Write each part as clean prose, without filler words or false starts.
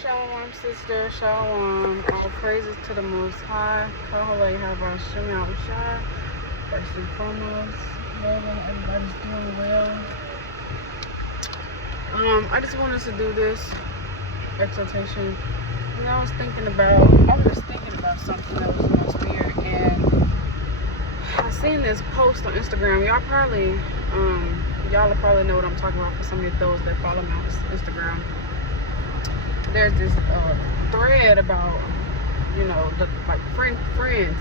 Shalom, sister. Shalom. All praises to the Most High. Lord Yahawah Bahasham Yahawashi. First and foremost, loving everybody's doing well. I just wanted to do this exhortation. I was thinking about something that was in my spirit, and I seen this post on Instagram. Y'all will probably know what I'm talking about for some of those that follow me on Instagram. There's this thread about, the friends,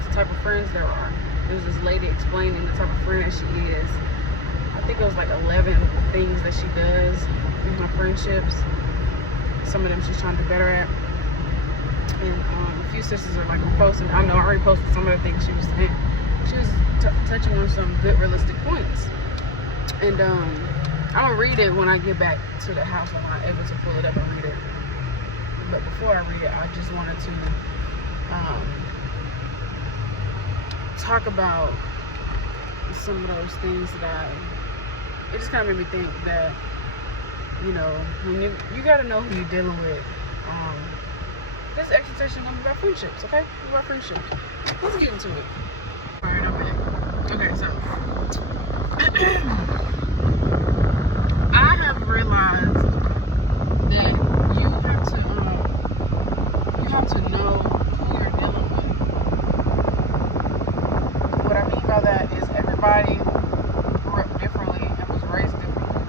the type of friends there are. There's this lady explaining the type of friend that she is. I think it was like 11 things that she does in her friendships. Some of them she's trying to do better at. And a few sisters are like posting. I know I already posted some of the things she was saying. She was touching on some good realistic points. And I'm going to read it when I get back to the house, when I'm able to pull it up and read it. But before I read it, I just wanted to talk about some of those things that it just kind of made me think that, when you got to know who you're dealing with. This exhortation is about friendships, okay? It's about friendships. Let's get into it. Alright, I'm back. Okay, so I have realized that you have to know who you're dealing with. What I mean by that is everybody grew up differently and was raised differently.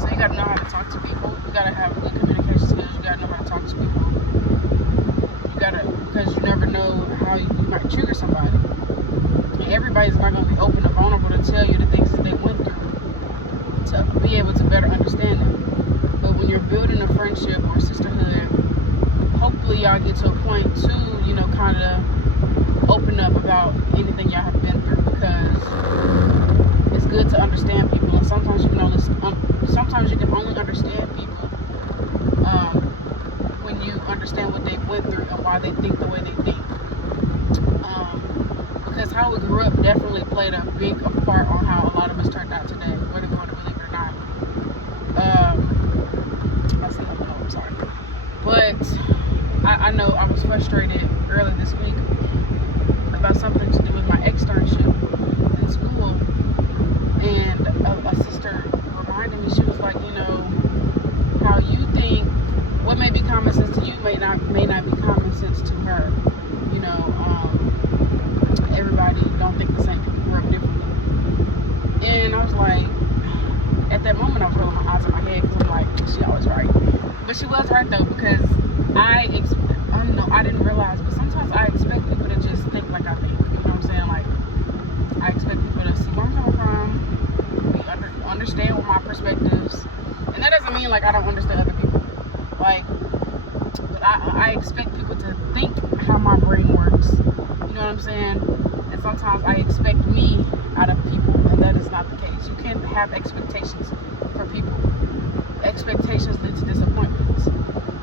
So you gotta know how to talk to people. You gotta have good communication skills. You gotta know how to talk to people. Because you never know how you might trigger somebody. And everybody's not gonna be open and vulnerable to tell you the things that they went through to be able to better understand them. But when you're building a friendship or a sisterhood, hopefully y'all get to a point to, kind of open up about anything y'all have been through, because it's good to understand people. And sometimes you can only understand people when you understand what they went through and why they think the way they think. Because how we grew up definitely played a big part on how a lot of us turned out today, whether we want to believe it or not. I'm sorry. But I know I was frustrated earlier this week about something to do with my externship in school, and a sister reminded me. She was like, how you think what may be common sense to you may not be common sense to her. Everybody don't think the same. People grew up differently. And I was like, at that moment I was rolling my eyes in my head, because I'm like, she always right. But she was right though, because I didn't realize, but sometimes I expect people to just think like I think. You know what I'm saying? Like, I expect people to see where I'm coming from, understand what my perspectives, and that doesn't mean like I don't understand other people. Like, but I expect people to think how my brain works. You know what I'm saying? And sometimes I expect me out of people, and that is not the case. You can't have expectations for people. Expectations lead to disappointments.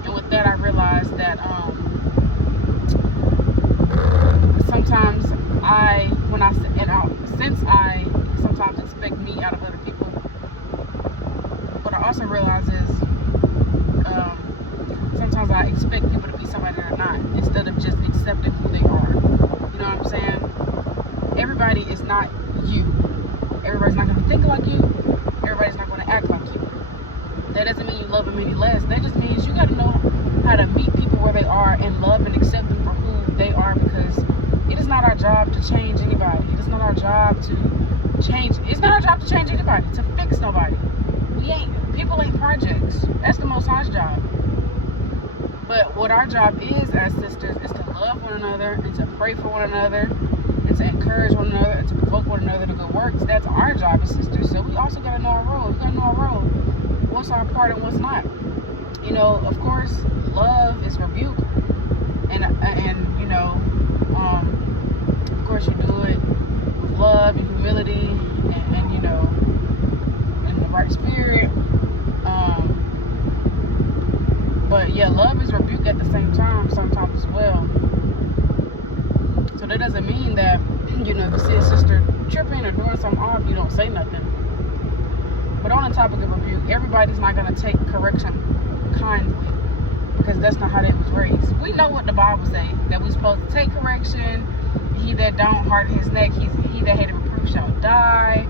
And with that, I realized that sometimes since I sometimes expect me out of other people, what I also realize is sometimes I expect people to be somebody they're not, instead of just accepting who they are. You know what I'm saying? Everybody is not you. Everybody's not going to think like you. Everybody's not going to act like you. That doesn't mean you love them any less. That just means you got to know how to meet people where they are and love and accept them for who they are, because it is not our job to change anybody. It is not our job to change. It's not our job to change anybody, to fix nobody. People ain't projects. That's the Most High's job. But what our job is as sisters is to love one another and to pray for one another and to encourage one another and to provoke one another to good works. That's our job as sisters. So we also got to know our role. We got to know our role. What's our part and what's not. Of course, love is rebuke. And of course you do it with love and humility and in the right spirit. But yeah, love is rebuke at the same time, sometimes as well. So that doesn't mean that, if you see a sister tripping or doing something off, you don't say nothing. But on the topic of rebuke, everybody's not going to take correction because that's not how they was raised. We know what the Bible say, that we supposed to take correction. He that don't harden his neck, he that hated reproof shall die.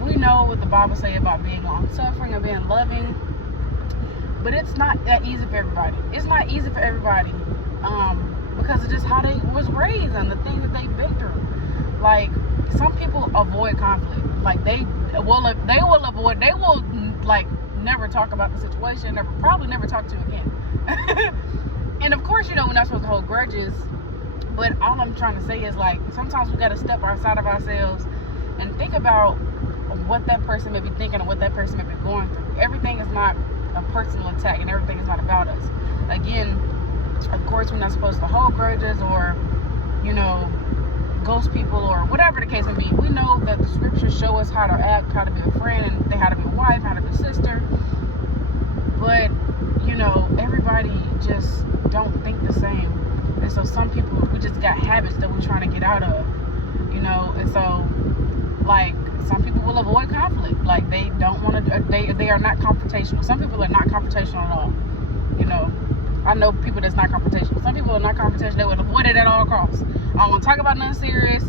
We know what the Bible say about being long-suffering and being loving. But it's not that easy for everybody. It's not easy for everybody. Because of just how they was raised and the things that they've been through. Like, some people avoid conflict. Like, they will like never talk about the situation, probably never talk to you again. And of course, you know, we're not supposed to hold grudges, but all I'm trying to say is, like, sometimes we got to step outside of ourselves and think about what that person may be thinking and what that person may be going through. Everything is not a personal attack, and everything is not about us. Again, of course, we're not supposed to hold grudges or, you know, ghost people or whatever the case may be. We know that the scriptures show us how to act, how to be a friend, and how to be a wife, how to be a sister. But, you know, everybody just don't think the same. And so some people, we just got habits that we're trying to get out of, you know. And so, like, some people will avoid conflict. Like, they don't want to, they are not confrontational. Some people are not confrontational at all, you know. I know people that's not confrontational. Some people are not confrontational. They would avoid it at all costs. I don't want to talk about nothing serious.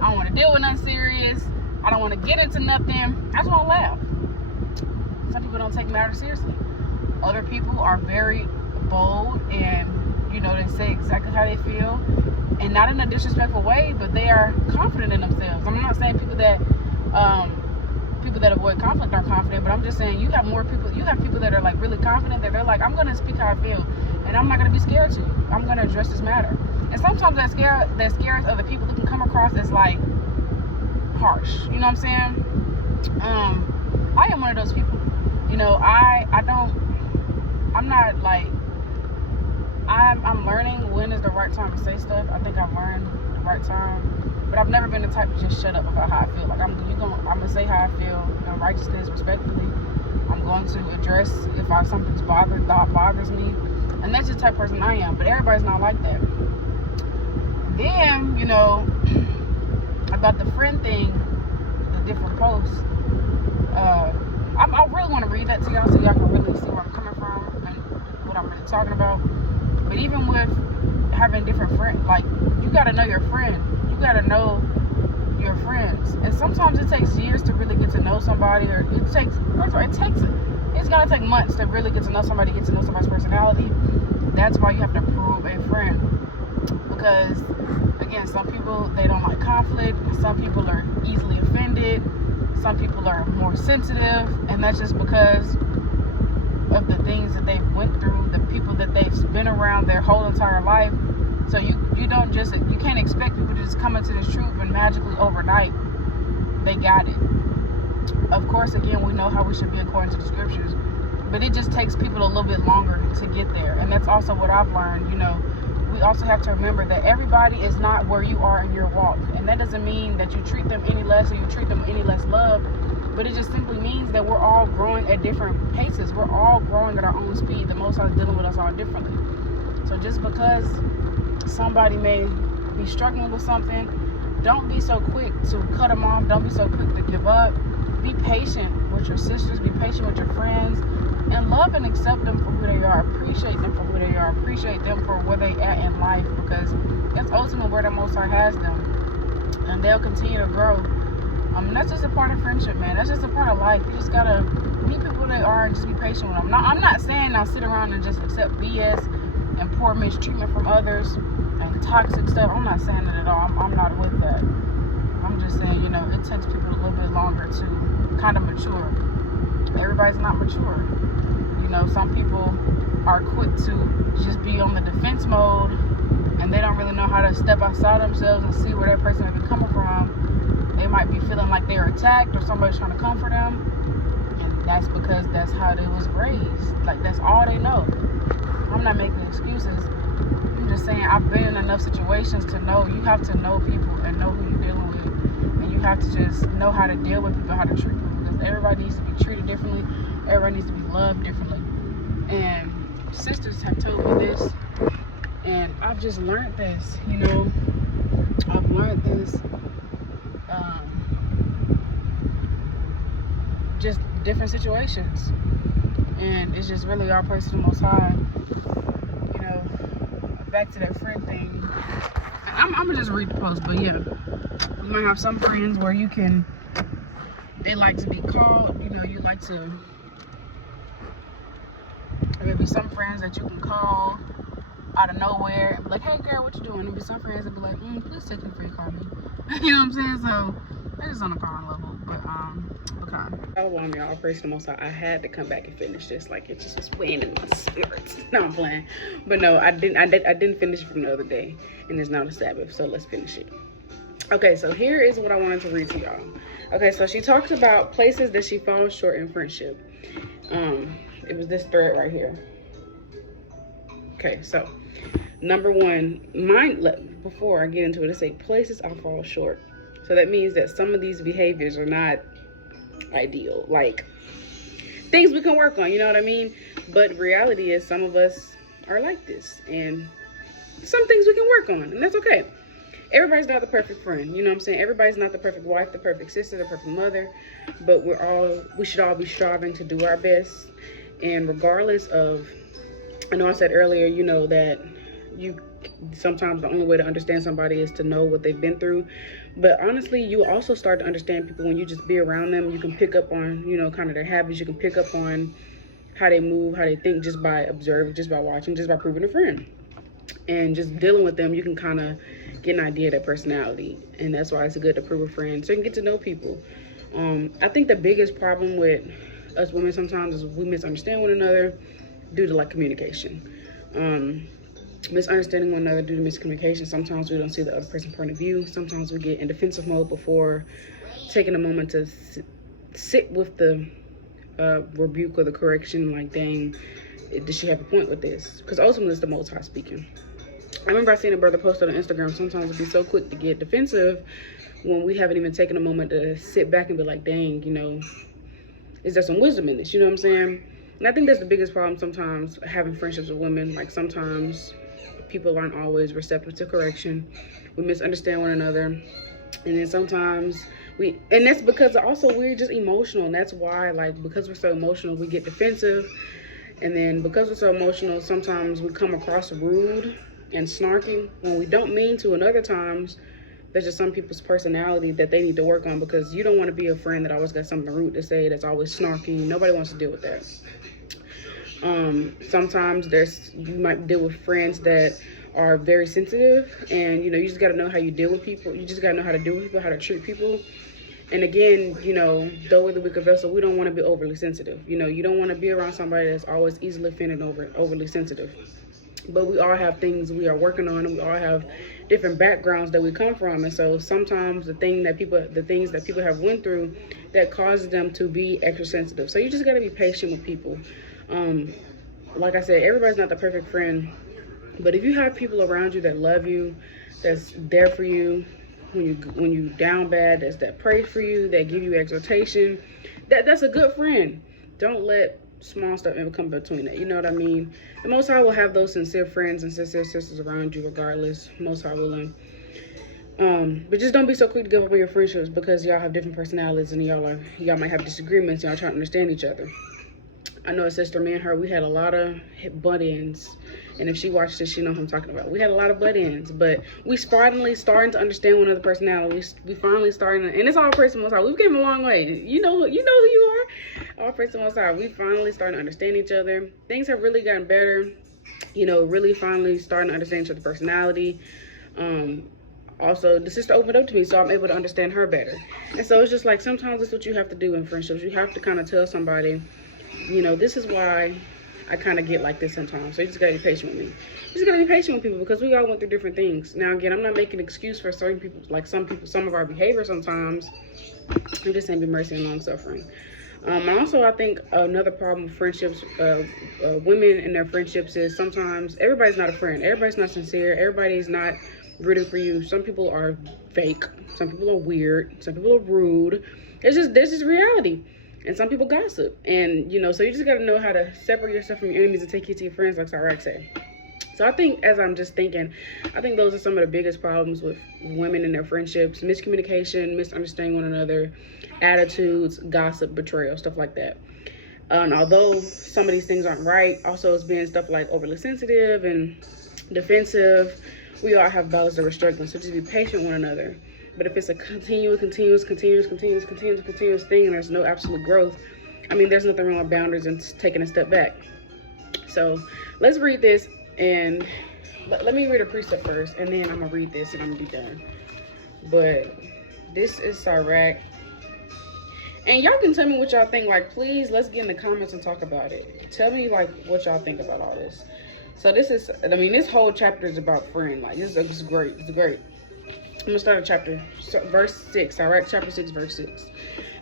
I don't want to deal with nothing serious. I don't want to get into nothing. I just want to laugh. Some people don't take matters seriously. Other people are very bold and, you know, they say exactly how they feel. And not in a disrespectful way, but they are confident in themselves. I'm not saying people that avoid conflict are confident, but I'm just saying you have people that are like really confident, that they're like, I'm going to speak how I feel, and I'm not going to be scared to. I'm going to address this matter. And sometimes that scares other people who can come across as like harsh. You know what I'm saying? I am one of those people. You know, I'm learning when is the right time to say stuff. I think I've learned the right time, but I've never been the type to just shut up about how I feel. Like, I'm gonna say how I feel in righteousness, respectfully. I'm going to address if something's bothers me, and that's just the type of person I am. But everybody's not like that. Then, you know, about the friend thing, the different posts. I really want to read that to y'all so y'all can really see where I'm coming from and what I'm really talking about. But even with having different friends, like, you got to know your friend. You got to know your friends. And sometimes it takes years to really get to know somebody, or it's going to take months to really get to know somebody, get to know somebody's personality. That's why you have to prove a friend. Because, again, some people, they don't like conflict. Some people are easily offended. Some people are more sensitive. And that's just because of the things that they've went through, the people that they've been around their whole entire life. So you can't expect people to just come into this truth and magically overnight they got it. Of course, again, we know how we should be according to the scriptures, but it just takes people a little bit longer to get there. And that's also what I've learned. You know, we also have to remember that everybody is not where you are in your walk, and that doesn't mean that you treat them any less or you treat them with any less love. But it just simply means that we're all growing at different paces. We're all growing at our own speed. The Most High is dealing with us all differently. So just because somebody may be struggling with something, don't be so quick to cut them off. Don't be so quick to give up. Be patient with your sisters. Be patient with your friends. And love and accept them for who they are. Appreciate them for who they are. Appreciate them for where they at in life, because that's ultimately where the Most High has them. And they'll continue to grow. That's just a part of friendship, man. That's just a part of life. You just gotta meet people they are and just be patient with them. I'm not saying I'll sit around and just accept BS and poor mistreatment from others and toxic stuff. I'm not saying that at all. I'm not with that. I'm just saying, you know, it takes people a little bit longer to kind of mature. Everybody's not mature. You know, some people are quick to just be on the defense mode, and they don't really know how to step outside themselves and see where that person may be coming from. They might be feeling like they're attacked or somebody's trying to comfort them, and that's because that's how they was raised. Like, that's all they know. I'm not making excuses. I'm just saying I've been in enough situations to know you have to know people and know who you're dealing with, and you have to just know how to deal with people, how to treat people, because everybody needs to be treated differently. Everybody needs to be loved differently. And sisters have told me this, and I've just learned this. You know, I've learned this. Just different situations, and it's just really our praise to the Most High back to that friend thing. I'm gonna just read the post, but yeah, you might have some friends where they like to be called, you know, you like to, there'll be some friends that you can call out of nowhere and be like, hey girl, what you doing? There'll be some friends that be like, please take me before you call me. You know what I'm saying? So that's just on a calling level, but okay. Shalom, y'all. Praise the Most High. I had to come back and finish this. Like, it just was weighing in my spirits. No, I'm playing, but no, I didn't finish it from the other day, and it's now the Sabbath, so let's finish it. Okay, so here is what I wanted to read to y'all. Okay, so she talks about places that she falls short in friendship. It was this thread right here. Okay, so number one, before I get into it, it's like places I fall short. So that means that some of these behaviors are not ideal, like things we can work on, you know what I mean? But reality is some of us are like this, and some things we can work on, and that's okay. Everybody's not the perfect friend, you know what I'm saying? Everybody's not the perfect wife, the perfect sister, the perfect mother, but we should all be striving to do our best. And regardless of, I know I said earlier, you know, that sometimes the only way to understand somebody is to know what they've been through. But honestly, you also start to understand people when you just be around them. You can pick up on, you know, kind of their habits. You can pick up on how they move, how they think, just by observing, just by watching, just by proving a friend. And just dealing with them, you can kind of get an idea of their personality. And that's why it's good to prove a friend, so you can get to know people. I think the biggest problem with us women sometimes is we misunderstand one another due to like communication. Misunderstanding one another due to miscommunication. Sometimes we don't see the other person's point of view. Sometimes we get in defensive mode before taking a moment to sit with the rebuke or the correction, like, dang, did she have a point with this? Because ultimately it's the Most High speaking. I remember I seen a brother post on Instagram, sometimes it'd be so quick to get defensive when we haven't even taken a moment to sit back and be like, dang, you know, is there some wisdom in this? You know what I'm saying? And I think that's the biggest problem sometimes having friendships with women. Like, sometimes people aren't always receptive to correction. We misunderstand one another. And then sometimes and that's because also we're just emotional. And that's why, like, because we're so emotional, we get defensive. And then because we're so emotional, sometimes we come across rude and snarky when we don't mean to. And other times, that's just some people's personality that they need to work on, because you don't want to be a friend that always got something rude to say, that's always snarky. Nobody wants to deal with that. Sometimes you might deal with friends that are very sensitive, and you know, you just got to know how you deal with people. You just got to know how to deal with people, how to treat people. And again, you know, though we're the weaker vessel, we don't want to be overly sensitive. You know, you don't want to be around somebody that's always easily offended, overly sensitive. But we all have things we are working on, and we all have different backgrounds that we come from. And so sometimes the things that people have went through that causes them to be extra sensitive. So you just got to be patient with people. Like I said, everybody's not the perfect friend, but if you have people around you that love you, that's there for you when you down bad, that pray for you, that give you exhortation, that's a good friend. Don't let small stuff ever come between it. You know what I mean? The Most High will have those sincere friends and sincere sisters around you regardless. Most High willing. But just don't be so quick to give up on your friendships because y'all have different personalities and y'all might have disagreements. Y'all trying to understand each other. I know a sister, me and her, we had a lot of butt-ins. And if she watched this, she knows what I'm talking about. We had a lot of butt-ins, but we finally starting to understand one another's personality. We finally starting to, and it's all praise to the Most High. We've came a long way. You know who you are. All praise to the Most High. We finally starting to understand each other. Things have really gotten better. You know, really finally starting to understand each other's personality. Also, the sister opened up to me, so I'm able to understand her better. And so it's just like, sometimes it's what you have to do in friendships. You have to kind of tell somebody, you know, this is why I kind of get like this sometimes. So you just gotta be patient with me. You just gotta be patient with people because we all went through different things. Now, again, I'm not making an excuse for certain people, like some of our behavior sometimes. I'm just saying be mercy and long suffering. Also, I think another problem with friendships, women and their friendships, is sometimes everybody's not a friend. Everybody's not sincere. Everybody's not rooting for you. Some people are fake. Some people are weird. Some people are rude. There's just reality. And some people gossip. And, you know, so you just got to know how to separate yourself from your enemies and take it to your friends, like Sirach said. So I think, as I'm just thinking, I think those are some of the biggest problems with women and their friendships: miscommunication, misunderstanding one another, attitudes, gossip, betrayal, stuff like that. And although some of these things aren't right, also it's being stuff like overly sensitive and defensive. We all have battles that we're struggling. So just be patient with one another. But if it's a continuous thing and there's no absolute growth, I mean, there's nothing wrong with boundaries and taking a step back. So let's read this, and let me read a precept first, and then I'm going to read this and I'm going to be done. But this is Sirach. And y'all can tell me what y'all think. Like, please, let's get in the comments and talk about it. Tell me, like, what y'all think about all this. So this is, I mean, this whole chapter is about friend. Like, this is great. It's great. I'm going to start at verse 6. All right, chapter 6, verse 6.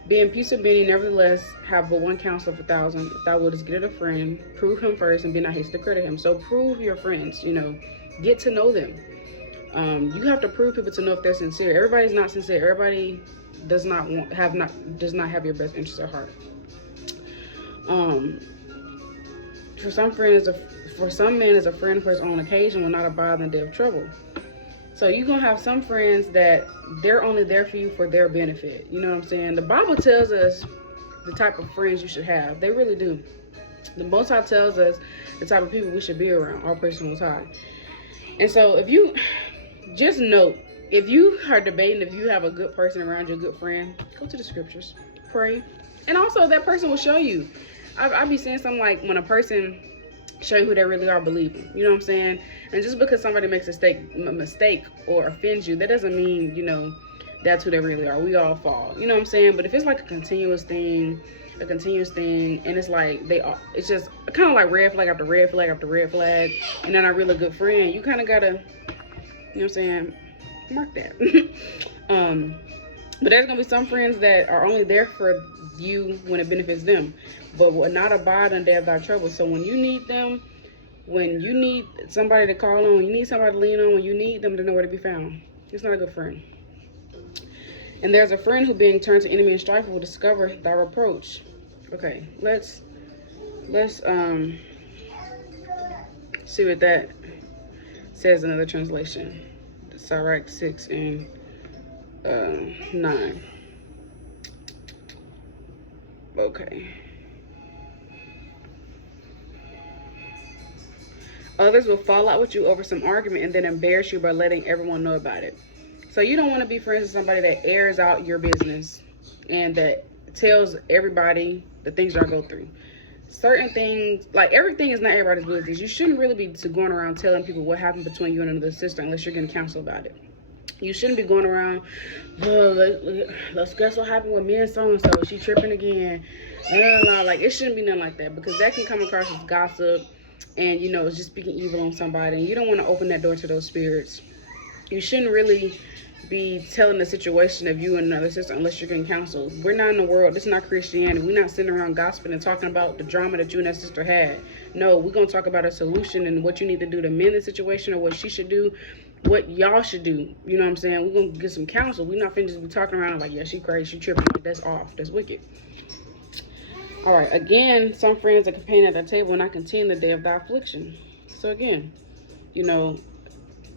Be in peace with many, nevertheless, have but one counsel for 1,000. If thou wouldest get a friend, prove him first, and be not hasty to credit him. So prove your friends, you know, get to know them. You have to prove people to know if they're sincere. Everybody's not sincere. Everybody does not have your best interest at heart. For some men is a friend for his own occasion, will not abide in the day of trouble. So you're going to have some friends that they're only there for you for their benefit. You know what I'm saying? The Bible tells us the type of friends you should have. They really do. The Most High tells us the type of people we should be around. All praise to the Most High. And so if you, just note, if you are debating if you have a good person around you, a good friend, go to the scriptures, pray. And also that person will show you. I be saying something like, when a person show you who they really are, believe them. You know what I'm saying? And just because somebody makes a mistake or offends you, that doesn't mean, you know, that's who they really are. We all fall. You know what I'm saying? But if it's like a continuous thing, and it's like it's just kind of like red flag after red flag after red flag, and then a really good friend, you kind of gotta, you know what I'm saying, mark that. But there's gonna be some friends that are only there for you when it benefits them, but will not abide in the day of thy trouble. So when you need them, when you need somebody to call on, when you need somebody to lean on, when you need them, to know where to be found, it's not a good friend. And there's a friend who, being turned to enemy and strife, will discover thy reproach. Okay, let's see what that says in another translation. Sirach 6 and 9. Okay. Others will fall out with you over some argument and then embarrass you by letting everyone know about it. So you don't want to be friends with somebody that airs out your business and that tells everybody the things y'all go through. Certain things, like everything is not everybody's business. You shouldn't really be going around telling people what happened between you and another sister unless you're getting counsel about it. You shouldn't be going around, let's guess what happened with me and so-and-so. She tripping again. Like, it shouldn't be nothing like that, because that can come across as gossip and, you know, it's just speaking evil on somebody. And you don't want to open that door to those spirits. You shouldn't really be telling the situation of you and another sister unless you're getting counsel. We're not in the world. This is not Christianity. We're not sitting around gossiping and talking about the drama that you and that sister had. No, we're going to talk about a solution and what you need to do to mend the situation, or what she should do, what y'all should do. You know what I'm saying? We're going to get some counsel. We're not finna just be talking around like, yeah, she crazy, she tripping. That's off. That's wicked. All right. Again, some friends are companion at the table and not contend the day of thy affliction. So again, you know,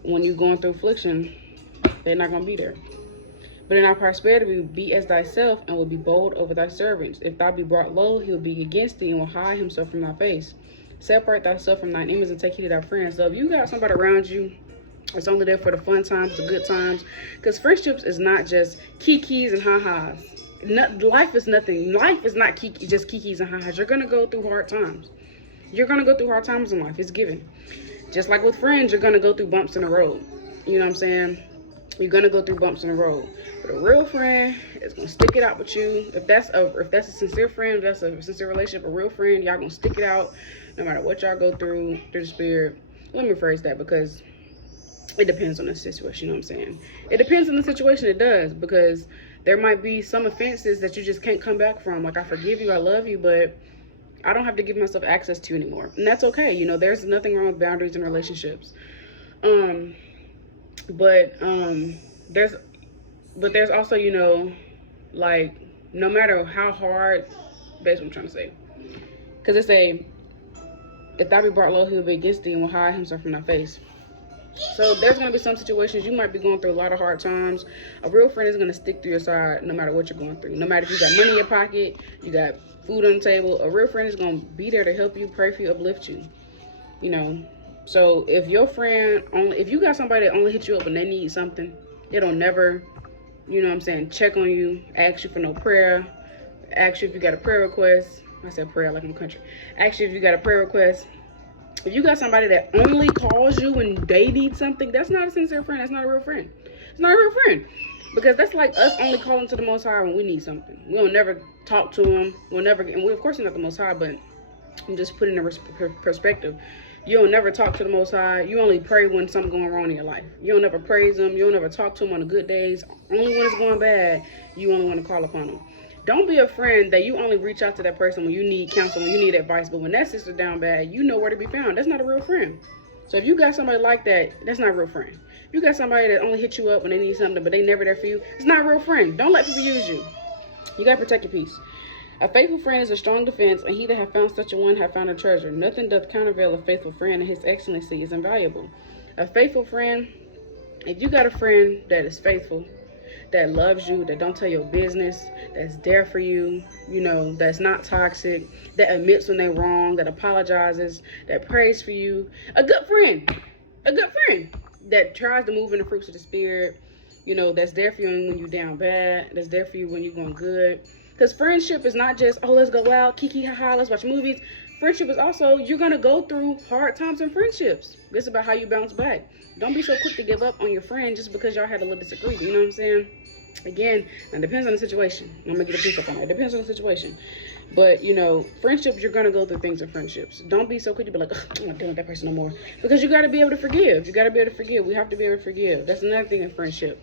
when you're going through affliction, they're not going to be there. But in our prosperity, be as thyself, and will be bold over thy servants. If thou be brought low, he will be against thee, and will hide himself from thy face. Separate thyself from thine enemies, and take heed of thy friends. So if you got somebody around you, it's only there for the fun times, the good times. Because friendships is not just kikis and ha-has. Life is nothing. Life is not just kikis and ha-has. You're going to go through hard times. You're going to go through hard times in life. It's given. Just like with friends, you're going to go through bumps in the road. You know what I'm saying? You're going to go through bumps in the road. But a real friend is going to stick it out with you. If that's a sincere friend, if that's a sincere relationship, a real friend, y'all going to stick it out no matter what y'all go through the spirit. Let me rephrase that, because it depends on the situation, you know what I'm saying? It depends on the situation, it does, because there might be some offenses that you just can't come back from. Like, I forgive you, I love you, but I don't have to give myself access to you anymore. And that's okay. You know, there's nothing wrong with boundaries in relationships. But there's also, you know, like, no matter how hard, that's what I'm trying to say. Because it's if thou be brought low, he will be against thee, and will hide himself from thy face. So there's going to be some situations you might be going through a lot of hard times. A real friend is going to stick to your side no matter what you're going through. No matter if you got money in your pocket, you got food on the table, a real friend is going to be there to help you, pray for you, uplift you. You know, So if your friend if you got somebody that only hit you up when they need something, they don't never, you know what I'm saying, check on you, ask you for no prayer, ask you if you got a prayer request. I said prayer like I'm country. Ask you if you got a prayer request. If you got somebody that only calls you when they need something, that's not a sincere friend. That's not a real friend. It's not a real friend. Because that's like us only calling to the Most High when we need something. We don't never talk to him. We'll never, and we of course not the Most High, but I'm just putting in perspective. You don't never talk to the Most High. You only pray when something's going wrong in your life. You don't never praise him. You don't ever talk to him on the good days. Only when it's going bad, you only want to call upon him. Don't be a friend that you only reach out to that person when you need counsel, when you need advice. But when that sister's down bad, you know where to be found. That's not a real friend. So if you got somebody like that, that's not a real friend. If you got somebody that only hit you up when they need something, but they never there for you, it's not a real friend. Don't let people use you. You got to protect your peace. A faithful friend is a strong defense, and he that hath found such a one hath found a treasure. Nothing doth countervail a faithful friend, and his excellency is invaluable. A faithful friend, if you got a friend that is faithful, that loves you, that don't tell your business, that's there for you, you know, that's not toxic, that admits when they're wrong, that apologizes, that prays for you. A good friend that tries to move in the fruits of the spirit, you know, that's there for you when you're down bad, that's there for you when you're going good. Because friendship is not just, oh, let's go out, kiki, haha, let's watch movies. Friendship is also, you're going to go through hard times in friendships. It's about how you bounce back. Don't be so quick to give up on your friend just because y'all had a little disagreement. You know what I'm saying? Again, it depends on the situation. I'm going to get a piece up on it. It depends on the situation. But, you know, friendships, you're going to go through things in friendships. Don't be so quick to be like, I'm not dealing with that person no more. Because you got to be able to forgive. You got to be able to forgive. We have to be able to forgive. That's another thing in friendship.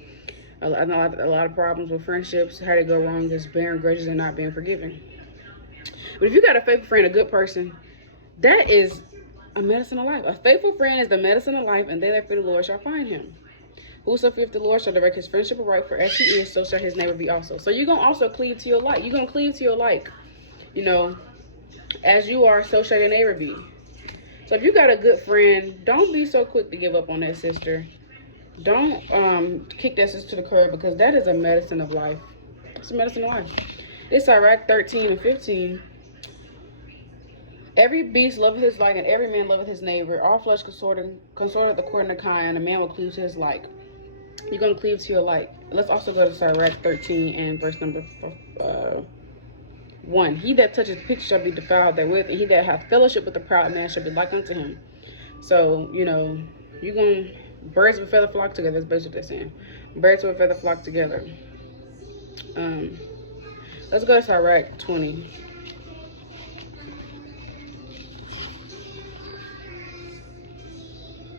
I know a lot of problems with friendships, how they go wrong is bearing grudges and not being forgiving. But if you got a faithful friend, a good person, that is a medicine of life. A faithful friend is the medicine of life, and they that fear the Lord shall find him. Whoso feareth the Lord shall direct his friendship aright, for as he is, so shall his neighbor be also. So you're going to also cleave to your like. You're going to cleave to your like. You know, as you are, so shall your neighbor be. So if you got a good friend, don't be so quick to give up on that sister. Don't kick that sister to the curb, because that is a medicine of life. It's a medicine of life. It's Sirach 13 and 15. Every beast loveth his like, and every man loveth his neighbor. All flesh consorteth according to kind, and a man will cleave to his like. You're going to cleave to your like. Let's also go to Sirach 13 and verse number 1. He that toucheth the picture shall be defiled therewith, and he that hath fellowship with the proud man shall be like unto him. So, you know, you're going to, birds of a feather flock together. That's basically what they're saying. Birds of a feather flock together. Let's go to Sirach 20.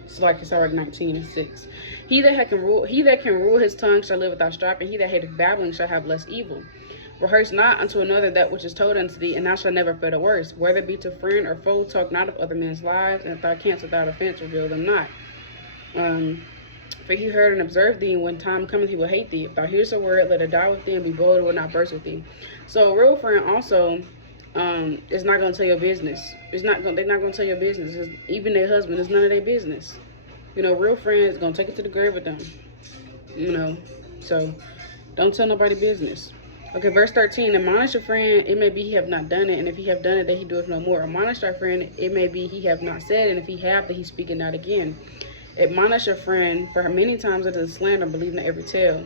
It's like Sirach 19 and 6. He that can rule his tongue shall live without strife, and he that hateth babbling shall have less evil. Rehearse not unto another that which is told unto thee, and thou shalt never fear the worst. Whether it be to friend or foe, talk not of other men's lives, and if thou canst without offense, reveal them not. For he heard and observed thee, and when time cometh he will hate thee. If thou hearest a word, let it die with thee, and be bold, it will not burst with thee. So a real friend also is not going to tell your business. They're not going to tell your business. Even their husband, it's none of their business. You know, real friends going to take it to the grave with them. You know, so don't tell nobody business. Okay, verse 13. Admonish a friend, it may be he have not done it, and if he have done it, that he doeth no more. Admonish thy friend, it may be he have not said, and if he have, that he speaketh not again. Admonish a friend, for many times it is slander, believe not every tale.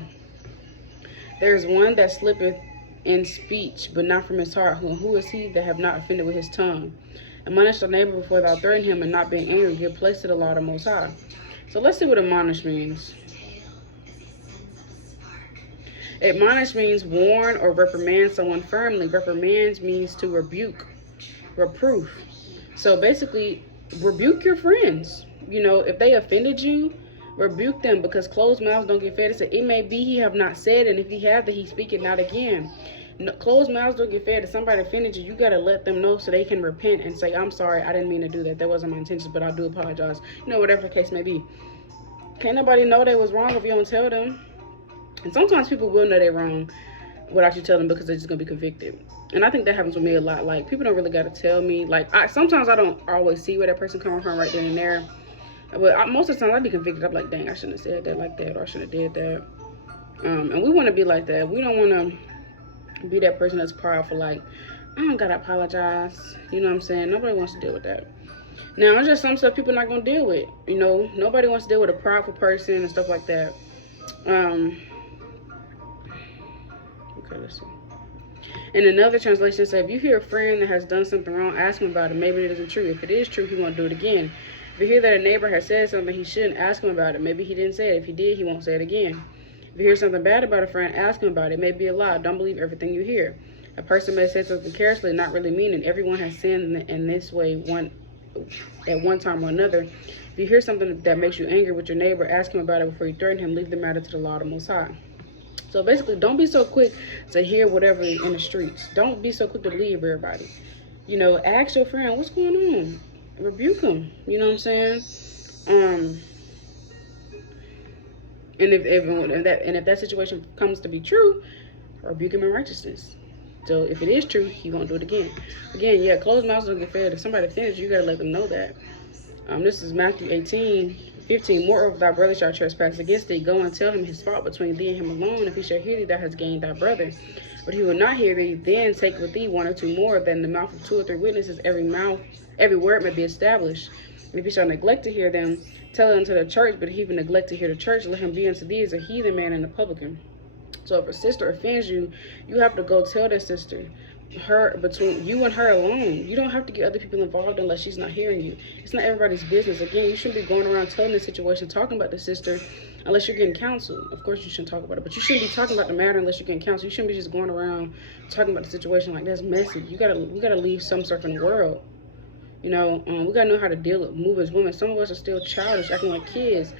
There is one that slippeth in speech, but not from his heart. Who is he that have not offended with his tongue? Admonish thy neighbor before thou threaten him, and not being angry, give place to the law of the Most High. So let's see what admonish means. Admonish means warn or reprimand someone firmly. Reprimand means to rebuke, reproof. So basically, rebuke your friends. You know, if they offended you, rebuke them, because closed mouths don't get fed. It said, it may be he have not said, and if he have, that he speaketh not again. No, closed mouths don't get fed. If somebody offended you, you got to let them know so they can repent and say, I'm sorry, I didn't mean to do that. That wasn't my intention, but I do apologize. You know, whatever the case may be. Can't nobody know they was wrong if you don't tell them. And sometimes people will know they're wrong without you telling them, because they're just going to be convicted. And I think that happens with me a lot. Like, people don't really got to tell me. Like, sometimes I don't always see where that person coming from right then and there. But most of the time, I'd be convicted. I'm like, dang, I shouldn't have said that like that, or I shouldn't have did that. And we want to be like that. We don't want to be that person that's prideful, like, I don't got to apologize. You know what I'm saying? Nobody wants to deal with that. Now, it's just some stuff people not going to deal with. You know, nobody wants to deal with a prideful person and stuff like that. Okay, let's see. And another translation says, if you hear a friend that has done something wrong, ask him about it. Maybe it isn't true. If it is true, he won't do it again. If you hear that a neighbor has said something he shouldn't, ask him about it. Maybe he didn't say it. If he did, he won't say it again. If you hear something bad about a friend, ask him about it. It may be a lie. Don't believe everything you hear. A person may say something carelessly, not really meaning. Everyone has sinned in this way at one time or another. If you hear something that makes you angry with your neighbor, ask him about it before you threaten him. Leave the matter to the law of the Most High. So basically, don't be so quick to hear whatever in the streets. Don't be so quick to believe everybody. You know, ask your friend, what's going on? Rebuke him. You know what I'm saying? And if that situation comes to be true, rebuke him in righteousness. So if it is true, he won't do it again. Again, yeah, closed mouths don't get fed. If somebody offends you, you gotta let them know that. This is Matthew 18:15. Moreover, thy brother shall trespass against thee. Go and tell him his fault between thee and him alone. If he shall hear thee, thou hast gained thy brother. But he will not hear thee, then take with thee one or two more. That in the mouth of 2 or 3 witnesses every word may be established. And if he shall neglect to hear them, tell it unto the church. But if he will neglect to hear the church, let him be unto thee as a heathen man and a publican. So if a sister offends you, you have to go tell that sister. Between you and her alone. You don't have to get other people involved unless she's not hearing you. It's not everybody's business. Again, you shouldn't be going around telling the situation, talking about the sister, unless you're getting counsel. Of course, you shouldn't talk about it, but you shouldn't be talking about the matter unless you're getting counsel. You shouldn't be just going around talking about the situation like that's messy. We gotta leave some stuff in the world. You know, we gotta know how to move as women. Some of us are still childish, acting like kids,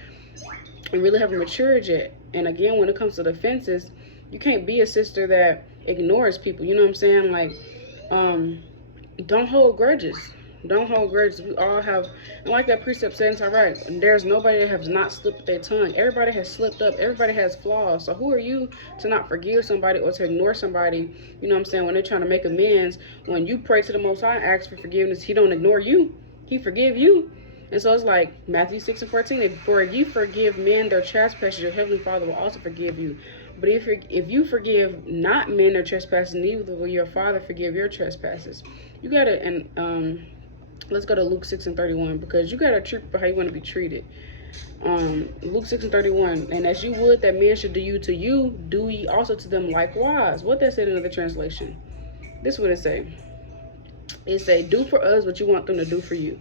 and really haven't matured yet. And again, when it comes to the offenses, you can't be a sister that ignores people. You know what I'm saying? Like, don't hold grudges. Don't hold grudges. We all have, and like that precept said in Iraq, there's nobody that has not slipped with their tongue. Everybody has slipped up. Everybody has flaws. So who are you to not forgive somebody or to ignore somebody? You know what I'm saying? When they're trying to make amends, when you pray to the Most High and ask for forgiveness, He don't ignore you. He forgive you. And so it's like Matthew 6:14. For you forgive men their trespasses, your heavenly Father will also forgive you. But if you forgive not men their trespasses, neither will your Father forgive your trespasses. You gotta, and let's go to Luke 6:31, because you gotta treat people how you want to be treated. Luke 6:31, and as you would that men should do to you, do ye also to them likewise. What that said in another translation. This is what it say. It say, do for others what you want them to do for you.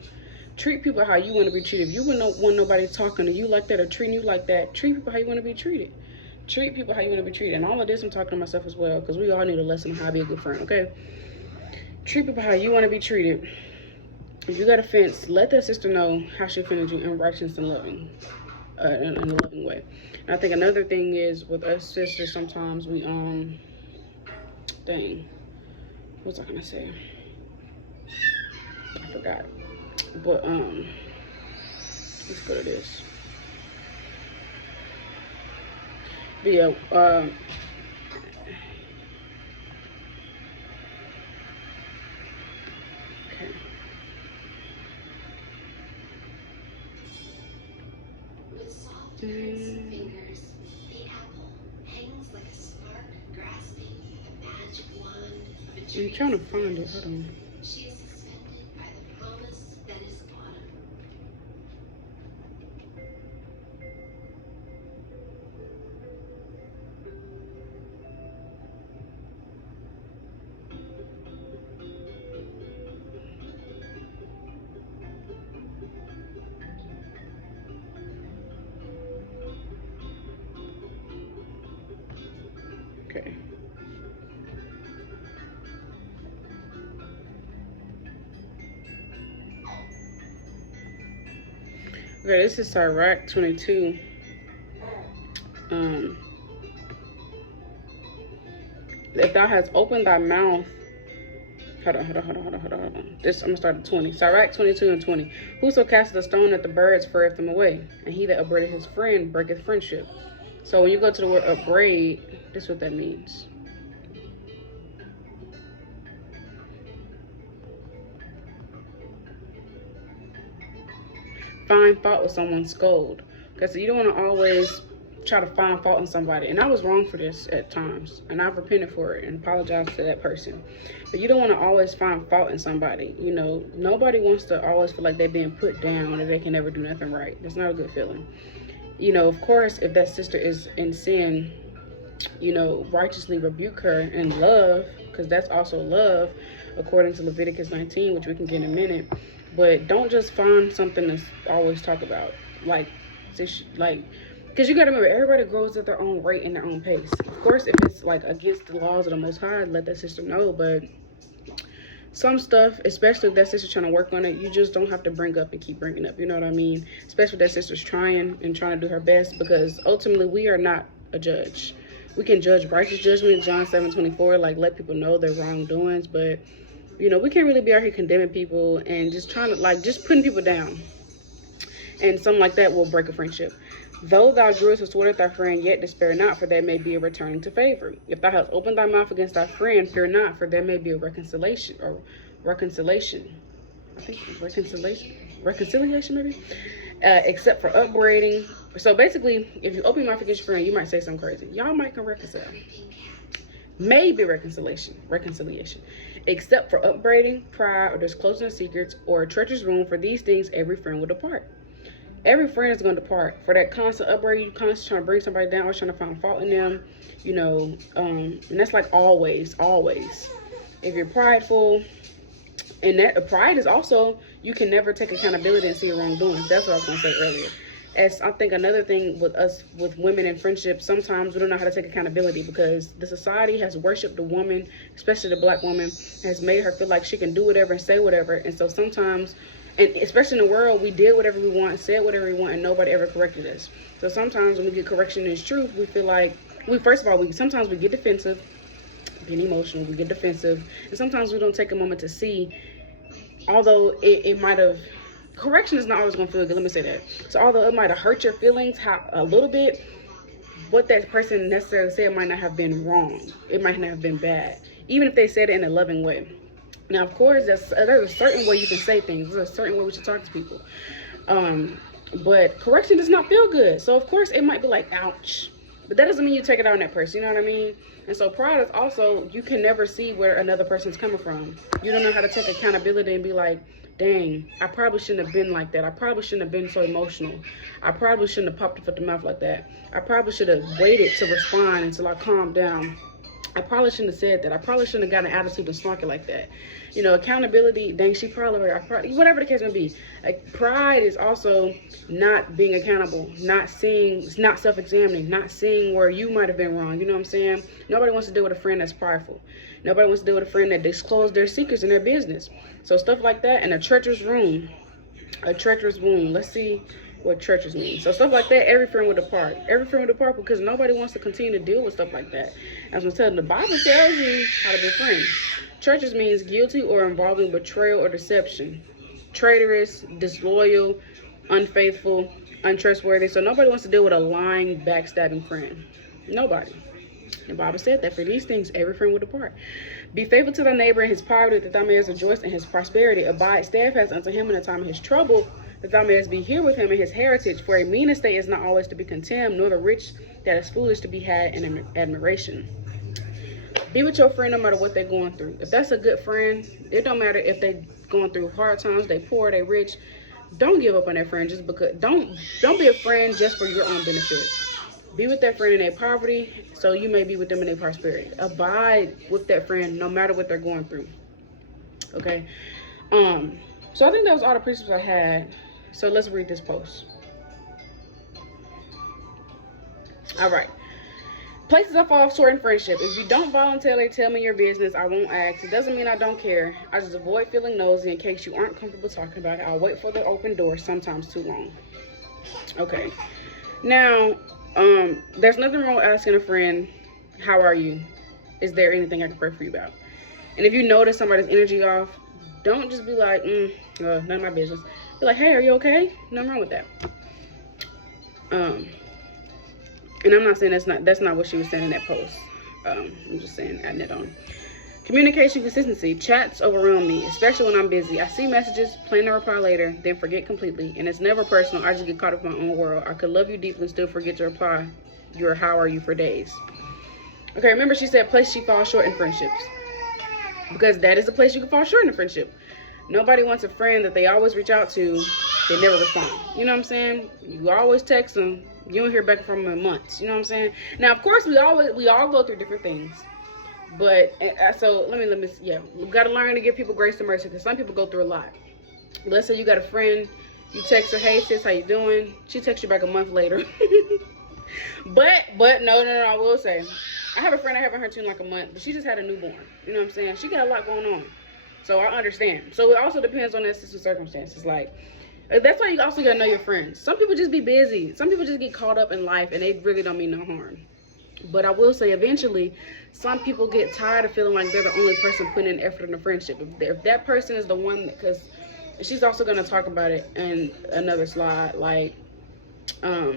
Treat people how you want to be treated. If you wouldn't want nobody talking to you like that or treating you like that, treat people how you want to be treated. Treat people how you want to be treated. And all of this I'm talking to myself as well, because we all need a lesson on how to be a good friend, okay? Treat people how you want to be treated. If you got offense, let that sister know how she offended you in righteousness and loving, in a loving way. And I think another thing is with us sisters, sometimes we dang, what was I gonna say? I forgot. But let's go to this. But yeah, okay. With soft fingers, the apple hangs like a spark grasping the magic wand of a dream. I'm trying to find it. Hold on. She is suspended by the promise that is autumn. Okay. Okay, this is Sirach 22. If thou hast opened thy mouth, hold on. This I'm gonna start at 20. Sirach 22:20. Whoso casteth a stone at the birds fareth them away, and he that upbraideth his friend breaketh friendship. So when you go to the word upbraid, this is what that means. Find fault with someone's scold. Okay, so you don't want to always try to find fault in somebody. And I was wrong for this at times, and I've repented for it and apologized to that person. But you don't want to always find fault in somebody. You know, nobody wants to always feel like they're being put down or they can never do nothing right. That's not a good feeling. You know, of course, if that sister is in sin, you know, righteously rebuke her in love, because that's also love, according to Leviticus 19, which we can get in a minute. But don't just find something to always talk about, like, because you got to remember, everybody grows at their own rate and their own pace. Of course, if it's like against the laws of the Most High, let that sister know. But some stuff, especially if that sister's trying to work on it, you just don't have to bring up and keep bringing up. You know what I mean? Especially if that sister's trying and trying to do her best, because ultimately we are not a judge. We can judge righteous judgment, John 7:24, like let people know their wrongdoings, but you know, we can't really be out here condemning people and just trying to, like, just putting people down. And something like that will break a friendship. Though thou grewest a sword at thy friend, yet despair not, for there may be a returning to favor. If thou hast opened thy mouth against thy friend, fear not, for there may be a reconciliation. I think reconciliation maybe. Except for upbraiding. So basically, if you open your mouth against your friend, you might say something crazy. Y'all might can reconcile. Maybe reconciliation. Except for upbraiding, pride, or disclosing secrets, or a treacherous wound. For these things, every friend will depart. Every friend is going to depart. For that constant upbraiding, you constantly trying to bring somebody down or trying to find fault in them, you know, and that's like always. If you're prideful, and that pride is also, you can never take accountability and see your wrongdoings. That's what I was going to say earlier. As I think another thing with us, with women in friendship, sometimes we don't know how to take accountability, because the society has worshipped the woman, especially the black woman, has made her feel like she can do whatever and say whatever. And so sometimes, and especially in the world, we did whatever we want, said whatever we want, and nobody ever corrected us. So sometimes when we get correction in its truth, we feel like, sometimes we get defensive, being emotional, we get defensive, and sometimes we don't take a moment to see, although it might have, correction is not always going to feel good, let me say that. So although it might have hurt your feelings a little bit, what that person necessarily said might not have been wrong. It might not have been bad, even if they said it in a loving way. Now, of course, there's a certain way you can say things. There's a certain way we should talk to people. But correction does not feel good. So, of course, it might be like, ouch. But that doesn't mean you take it out on that person. You know what I mean? And so pride is also, you can never see where another person's coming from. You don't know how to take accountability and be like, dang, I probably shouldn't have been like that. I probably shouldn't have been so emotional. I probably shouldn't have popped up at the mouth like that. I probably should have waited to respond until I calmed down. I probably shouldn't have said that. I probably shouldn't have got an attitude and snark it like that. You know, accountability, dang, she probably, whatever the case may be. Like, pride is also not being accountable, not self-examining, not seeing where you might have been wrong. You know what I'm saying? Nobody wants to deal with a friend that's prideful. Nobody wants to deal with a friend that discloses their secrets and their business. So stuff like that, and a treacherous wound. Let's see what treacherous means. So stuff like that, every friend will depart. Every friend will depart, because nobody wants to continue to deal with stuff like that. As I'm telling, the Bible tells you how to be friends. Treacherous means guilty or involving betrayal or deception. Traitorous, disloyal, unfaithful, untrustworthy. So nobody wants to deal with a lying, backstabbing friend. Nobody. The Bible said that for these things, every friend will depart. Be faithful to thy neighbor in his poverty, that thou mayest rejoice in his prosperity. Abide steadfast unto him in the time of his trouble, that thou mayest be here with him in his heritage. For a mean estate is not always to be contemned, nor the rich that is foolish to be had in admiration. Be with your friend no matter what they're going through. If that's a good friend, it don't matter if they're going through hard times, they poor, they rich. Don't give up on that friend just because. Don't be a friend just for your own benefit. Be with that friend in their poverty, so you may be with them in their prosperity. Abide with that friend no matter what they're going through. Okay. So I think that was all the precepts I had. So let's read this post. All right. Places that fall short in friendship. If you don't voluntarily tell me your business, I won't ask. It doesn't mean I don't care. I just avoid feeling nosy in case you aren't comfortable talking about it. I'll wait for the open door, sometimes too long. Okay. Now, there's nothing wrong with asking a friend, how are you? Is there anything I can pray for you about? And if you notice somebody's energy off, don't just be like, none of my business. Be like, hey, are you okay? Nothing wrong with that. And I'm not saying that's not what she was saying in that post. I'm just saying, adding it on. Communication consistency. Chats overwhelm me, especially when I'm busy. I see messages, plan to reply later, then forget completely. And it's never personal. I just get caught up in my own world. I could love you deeply and still forget to reply your how are you for days. Okay, remember she said place she falls short in friendships. Because that is the place you can fall short in a friendship. Nobody wants a friend that they always reach out to, they never respond. You know what I'm saying? You always text them, you don't hear back from them in months. You know what I'm saying? Now, of course, we all go through different things. But so let me we got to learn to give people grace and mercy, because some people go through a lot. Let's say you got a friend, you text her, hey sis, how you doing? She texts you back a month later. but no, I will say, I have a friend I haven't heard to in like a month, but she just had a newborn. You know what I'm saying? She got a lot going on. So I understand. So it also depends on the circumstances. Like, that's why you also gotta know your friends. Some people just be busy. Some people just get caught up in life and they really don't mean no harm. But I will say, eventually, some people get tired of feeling like they're the only person putting in effort in a friendship. If that person is the one, because she's also gonna talk about it in another slide. Like, let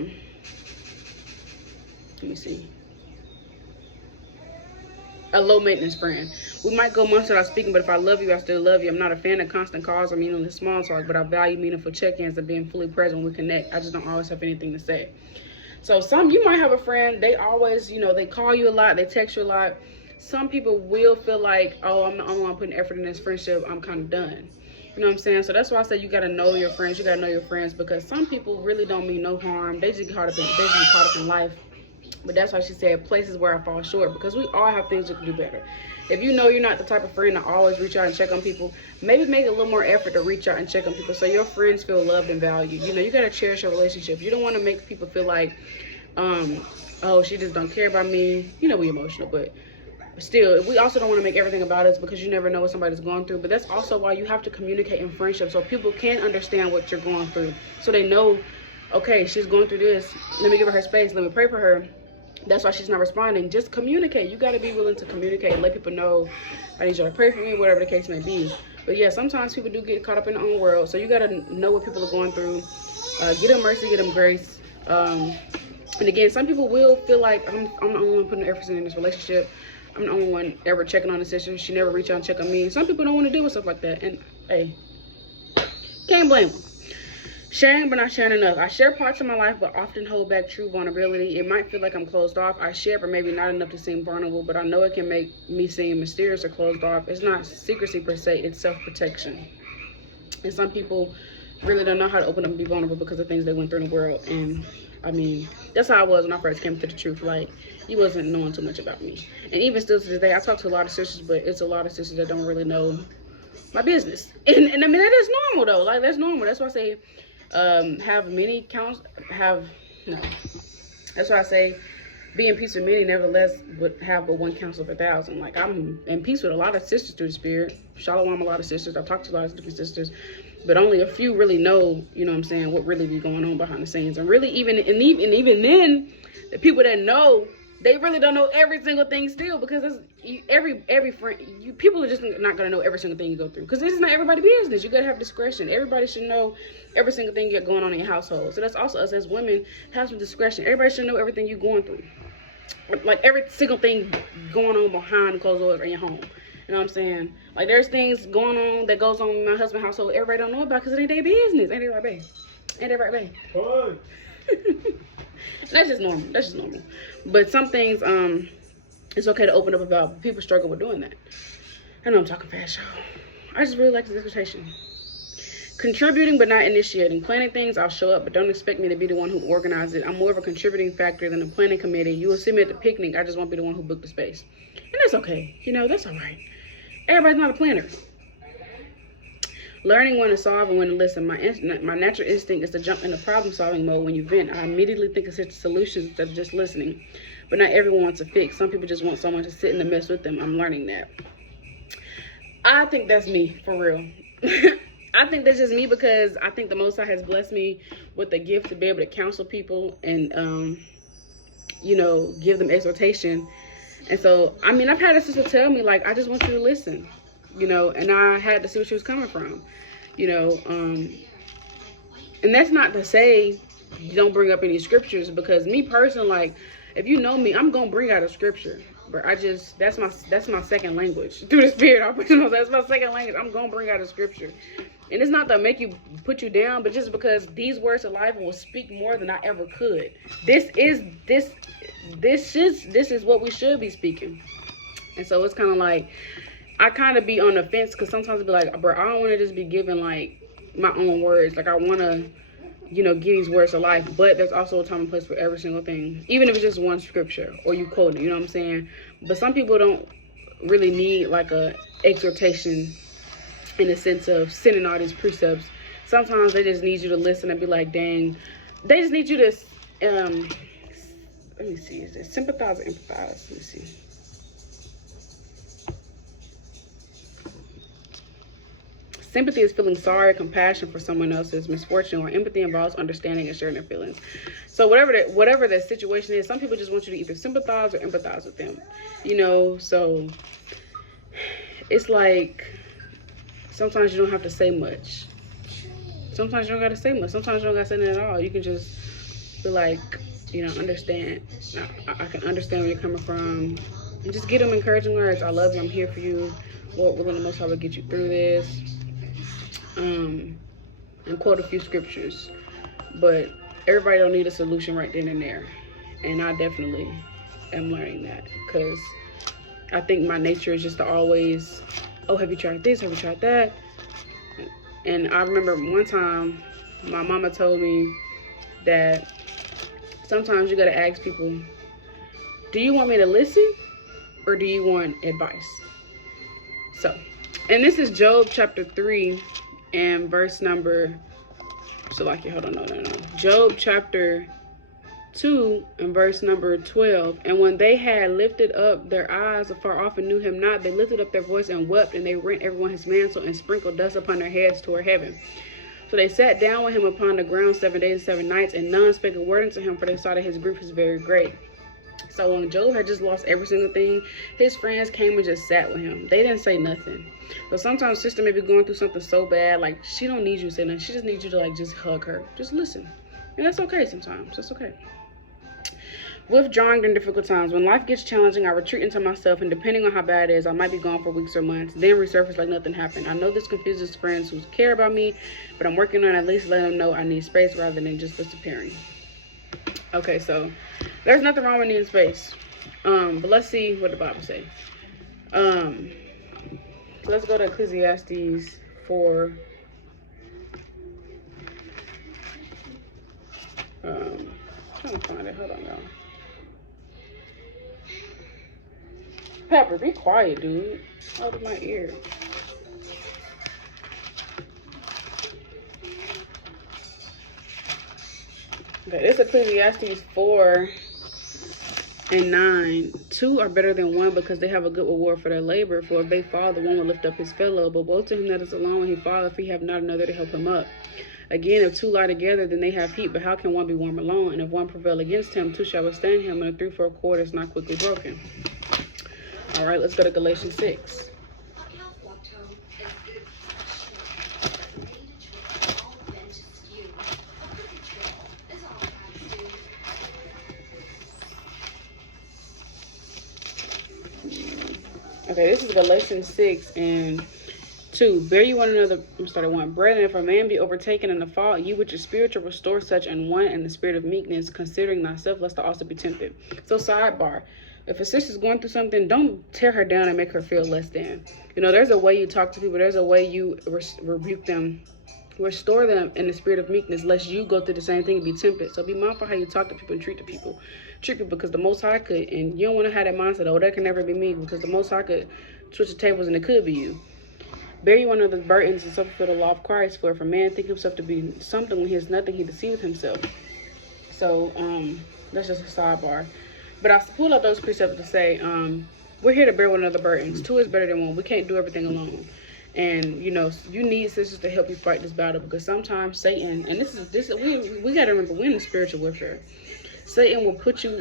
me see. A low maintenance friend. We might go months without speaking, but if I love you, I still love you. I'm not a fan of constant calls or meaningless small talk, but I value meaningful check-ins and being fully present when we connect. I just don't always have anything to say. So you might have a friend, they always, they call you a lot, they text you a lot. Some people will feel like, oh, I'm the only one putting effort in this friendship, I'm kind of done. You know what I'm saying? So that's why I say you got to know your friends. You got to know your friends, because some people really don't mean no harm. They just get caught up in life. But that's why she said places where I fall short, because we all have things we can do better. If you know you're not the type of friend to always reach out and check on people, maybe make a little more effort to reach out and check on people so your friends feel loved and valued. You got to cherish your relationship. You don't want to make people feel like, oh, she just don't care about me. We emotional, but still, we also don't want to make everything about us, because you never know what somebody's going through. But that's also why you have to communicate in friendship, so people can understand what you're going through, so they know, okay, she's going through this, let me give her space, let me pray for her. That's why she's not responding. Just communicate. You got to be willing to communicate and let people know, I need you to pray for me, whatever the case may be. But yeah, sometimes people do get caught up in their own world, so you got to know what people are going through. Get them mercy, get them grace. And again, some people will feel like I'm the only one putting effort in this relationship. I'm the only one ever checking on the sister. She never reach out and check on me. Some people don't want to deal with stuff like that, and hey, can't blame them. Sharing but not sharing enough. I share parts of my life but often hold back true vulnerability. It might feel like I'm closed off. I share but maybe not enough to seem vulnerable, but I know it can make me seem mysterious or closed off. It's not secrecy per se, it's self-protection. And some people really don't know how to open up and be vulnerable because of things they went through in the world. And I mean, that's how I was when I first came to the truth. Like, you wasn't knowing too much about me. And even still to this day, I talk to a lot of sisters, but it's a lot of sisters that don't really know my business. And I mean, that is normal though. Like, that's normal. That's why I say, have many counts, that's why I say be in peace with many, nevertheless, but have but one counsel for 1,000. Like, I'm in peace with a lot of sisters through the spirit. Shalom, a lot of sisters. I've talked to a lot of different sisters, but only a few really know, you know what I'm saying, what really be going on behind the scenes. And really, even then, the people that know, they really don't know every single thing still, because it's, every friend, people are just not gonna know every single thing you go through, because this is not everybody's business. You gotta have discretion. Everybody should know every single thing you got going on in your household. So that's also us as women, have some discretion. Everybody should know everything you're going through, like every single thing going on behind closed doors in your home. You know what I'm saying? Like, there's things going on that goes on in my husband's household everybody don't know about, because it ain't their business. Ain't it right, babe? Ain't it right, babe? That's just normal. But some things, it's okay to open up about. People struggle with doing that. I know I'm talking fast, y'all. I just really like this dissertation. Contributing but not initiating. Planning things, I'll show up, but don't expect me to be the one who organizes it. I'm more of a contributing factor than a planning committee. You will see me at the picnic. I just won't be the one who booked the space. And that's okay. That's all right. Everybody's not a planner. Learning when to solve and when to listen. My natural instinct is to jump into problem-solving mode when you vent. I immediately think of solutions instead of just listening. But not everyone wants a fix. Some people just want someone to sit in the mess with them. I'm learning that. I think that's me, for real. I think that's just me, because I think the Most High has blessed me with the gift to be able to counsel people and, give them exhortation. And so, I mean, I've had a sister tell me, like, I just want you to listen. And I had to see where she was coming from, and that's not to say you don't bring up any scriptures, because me personally, like, if you know me, I'm gonna bring out a scripture, but that's my second language through the spirit. That's my second language. I'm gonna bring out a scripture, And it's not to make you put you down, but just because these words of life will speak more than I ever could. This is what we should be speaking. And so it's kind of like, I kind of be on the fence, because sometimes I be like, bro, I don't want to just be giving like my own words. Like, I want to, you know, give these words of life, but there's also a time and place for every single thing, even if it's just one scripture or you quote it, you know what I'm saying? But some people don't really need like a exhortation in the sense of sending all these precepts. Sometimes they just need you to listen and be like, dang, they just need you to let me see, is it sympathize or empathize? Let me see. Sympathy is feeling sorry, compassion for someone else's misfortune, or empathy involves understanding and sharing their feelings. So whatever the situation is, some people just want you to either sympathize or empathize with them, you know. So it's like, sometimes you don't have to say much. Sometimes you don't got to say much. Sometimes you don't got to say nothing at all. You can just be like, you know, understand. I can understand where you're coming from. And just give them encouraging words. I love you. I'm here for you. Lord willing, the Most High will get you through this. And quote a few scriptures. But everybody don't need a solution right then and there. And I definitely am learning that, because I think my nature is just to always, oh, have you tried this? Have you tried that? And I remember one time my mama told me that sometimes you got to ask people, do you want me to listen or do you want advice? So, and this is Job chapter 3 and verse number, Job chapter 2 and verse number 12. And when they had lifted up their eyes afar off and knew him not, they lifted up their voice and wept, and they rent everyone his mantle and sprinkled dust upon their heads toward heaven. So they sat down with him upon the ground 7 days and 7 nights, and none spake a word unto him, for they saw that his grief was very great. So when Job had just lost every single thing, his friends came and just sat with him. They didn't say nothing. But sometimes sister may be going through something so bad, like she don't need you to say nothing. She just needs you to like just hug her. Just listen. And that's okay sometimes. That's okay. Withdrawing during difficult times. When life gets challenging, I retreat into myself, and depending on how bad it is, I might be gone for weeks or months, then resurface like nothing happened. I know this confuses friends who care about me, but I'm working on at least letting them know I need space rather than just disappearing. Okay, so there's nothing wrong with needing space. But let's see what the Bible say. Let's go to Ecclesiastes 4. Trying to find it. Hold on, y'all. Pepper, be quiet, dude. Out of my ear. Okay, it's Ecclesiastes 4 and 9. 2 are better than 1, because they have a good reward for their labor. For if they fall, the one will lift up his fellow. But woe to him that is alone when he falleth, if he have not another to help him up. Again, if 2 lie together, then they have heat. But how can one be warm alone? And if one prevail against him, 2 shall withstand him. And a 3 for a cord is not quickly broken. All right, let's go to Galatians 6. Okay, this is Galatians 6 and 2. Bear you one another, I'm starting 1. Brethren, if a man be overtaken in a fault, you with your spiritual restore such an one in the spirit of meekness, considering thyself, lest thou also be tempted. So sidebar, if a sister's going through something, don't tear her down and make her feel less than. You know, there's a way you talk to people. There's a way you rebuke them, restore them in the spirit of meekness, lest you go through the same thing and be tempted. So be mindful how you talk to people and treat people. Treat people, because the Most High could, and you don't want to have that mindset, oh, that can never be me, because the Most High could switch the tables and it could be you. Bear you one another's burdens and suffer for the law of Christ. For if a man think himself to be something when he is nothing, he deceiveth himself. So that's just a sidebar. But I pulled out those precepts to say, we're here to bear one another's burdens. 2 is better than 1. We can't do everything alone. And you know, you need sisters to help you fight this battle, because sometimes Satan, and we gotta remember, we're in the spiritual warfare. Satan will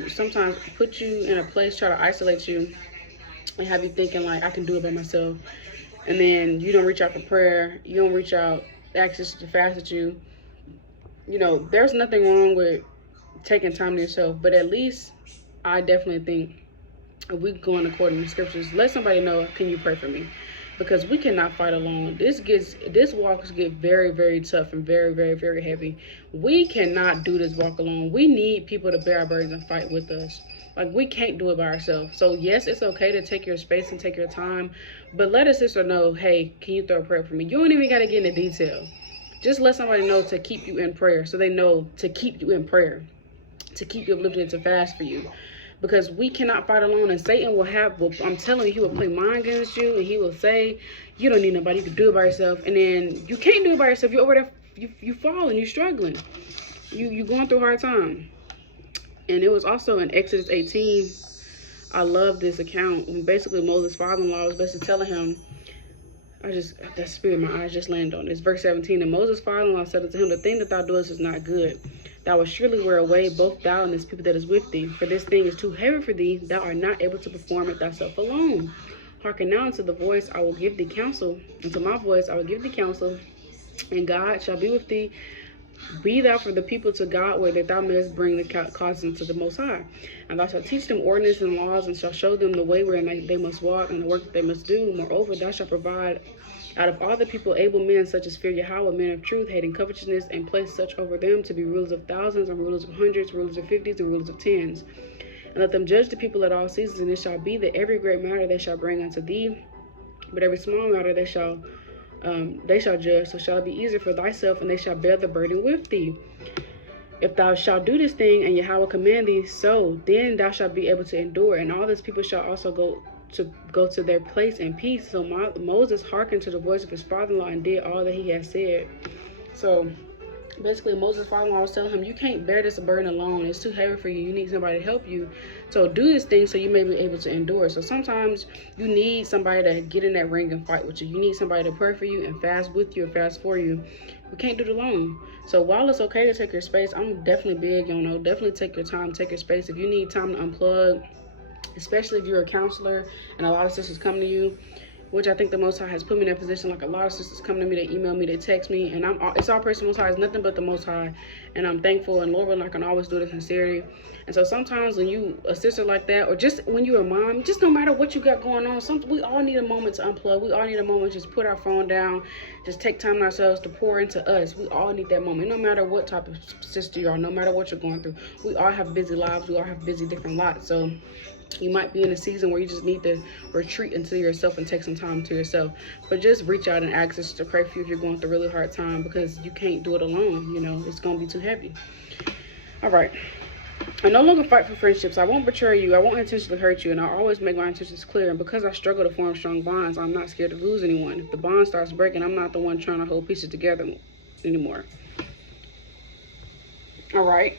sometimes put you in a place, try to isolate you, and have you thinking like, I can do it by myself. And then you don't reach out for prayer. You don't reach out, ask sisters to fast with you. You know, there's nothing wrong with taking time to yourself, but at least I definitely think if we're going according to scriptures, let somebody know, can you pray for me? because we cannot fight alone. This walks get very, very tough and very, very, very heavy. We cannot do this walk alone. We need people to bear our burdens and fight with us. Like, we can't do it by ourselves. So yes, it's okay to take your space and take your time, but let a sister know, hey, can you throw a prayer for me? You don't even got to get into detail. Just let somebody know to keep you in prayer, so they know to keep you in prayer, to keep you uplifted, to fast for you. Because we cannot fight alone, and Satan I'm telling you, he will play mind against you, and he will say, you don't need nobody, you can do it by yourself. And then you can't do it by yourself. You're over there, you fall and you're struggling. You're going through a hard time. And it was also in Exodus 18. I love this account when basically Moses' father-in-law was basically telling him, that spirit in my eyes just landed on this. Verse 17, and Moses' father-in-law said unto him, the thing that thou doest is not good. Thou wilt surely wear away both thou and this people that is with thee. For this thing is too heavy for thee. Thou art not able to perform it thyself alone. Hearken now unto the voice, I will give thee counsel. Unto my voice, I will give thee counsel. And God shall be with thee. Be thou for the people to God, where that thou mayest bring the causes unto the Most High. And thou shalt teach them ordinances and laws, and shalt show them the way wherein they must walk, and the work that they must do. Moreover, thou shalt provide out of all the people able men, such as fear Yahawah, men of truth, hating covetousness, and place such over them to be rulers of thousands, and rulers of hundreds, rulers of fifties, and rulers of tens. And let them judge the people at all seasons, and it shall be that every great matter they shall bring unto thee, but every small matter they shall judge. So shall it be easier for thyself, and they shall bear the burden with thee. If thou shalt do this thing, and Yahawah command thee so, then thou shalt be able to endure, and all this people shall also go to their place in peace. So Moses hearkened to the voice of his father-in-law and did all that he had said. So basically, Moses' father-in-law was telling him, you can't bear this burden alone. It's too heavy for you. You need somebody to help you. So do this thing so you may be able to endure. So sometimes you need somebody to get in that ring and fight with you. You need somebody to pray for you and fast with you and fast for you. We can't do it alone. So while it's okay to take your space, I'm definitely big, definitely take your time, take your space. If you need time to unplug, especially if you're a counselor and a lot of sisters come to you, which I think the Most High has put me in that position. Like, a lot of sisters come to me, they email me, they text me, and it's all praise to the Most High. It's nothing but the Most High, and I'm thankful, and Lord willing, I can always do it in sincerity. And so sometimes when you a sister like that, or just when you're a mom, just no matter what you got going on, we all need a moment to unplug. We all need a moment to just put our phone down, just take time to ourselves to pour into us. We all need that moment, no matter what type of sister you are, no matter what you're going through. We all have busy lives. We all have busy different lots. So you might be in a season where you just need to retreat into yourself and take some time to yourself. But just reach out and ask us to pray for you if you're going through a really hard time, because you can't do it alone. It's going to be too heavy. All right. I no longer fight for friendships. I won't betray you. I won't intentionally hurt you. And I always make my intentions clear. And because I struggle to form strong bonds, I'm not scared to lose anyone. If the bond starts breaking, I'm not the one trying to hold pieces together anymore. All right.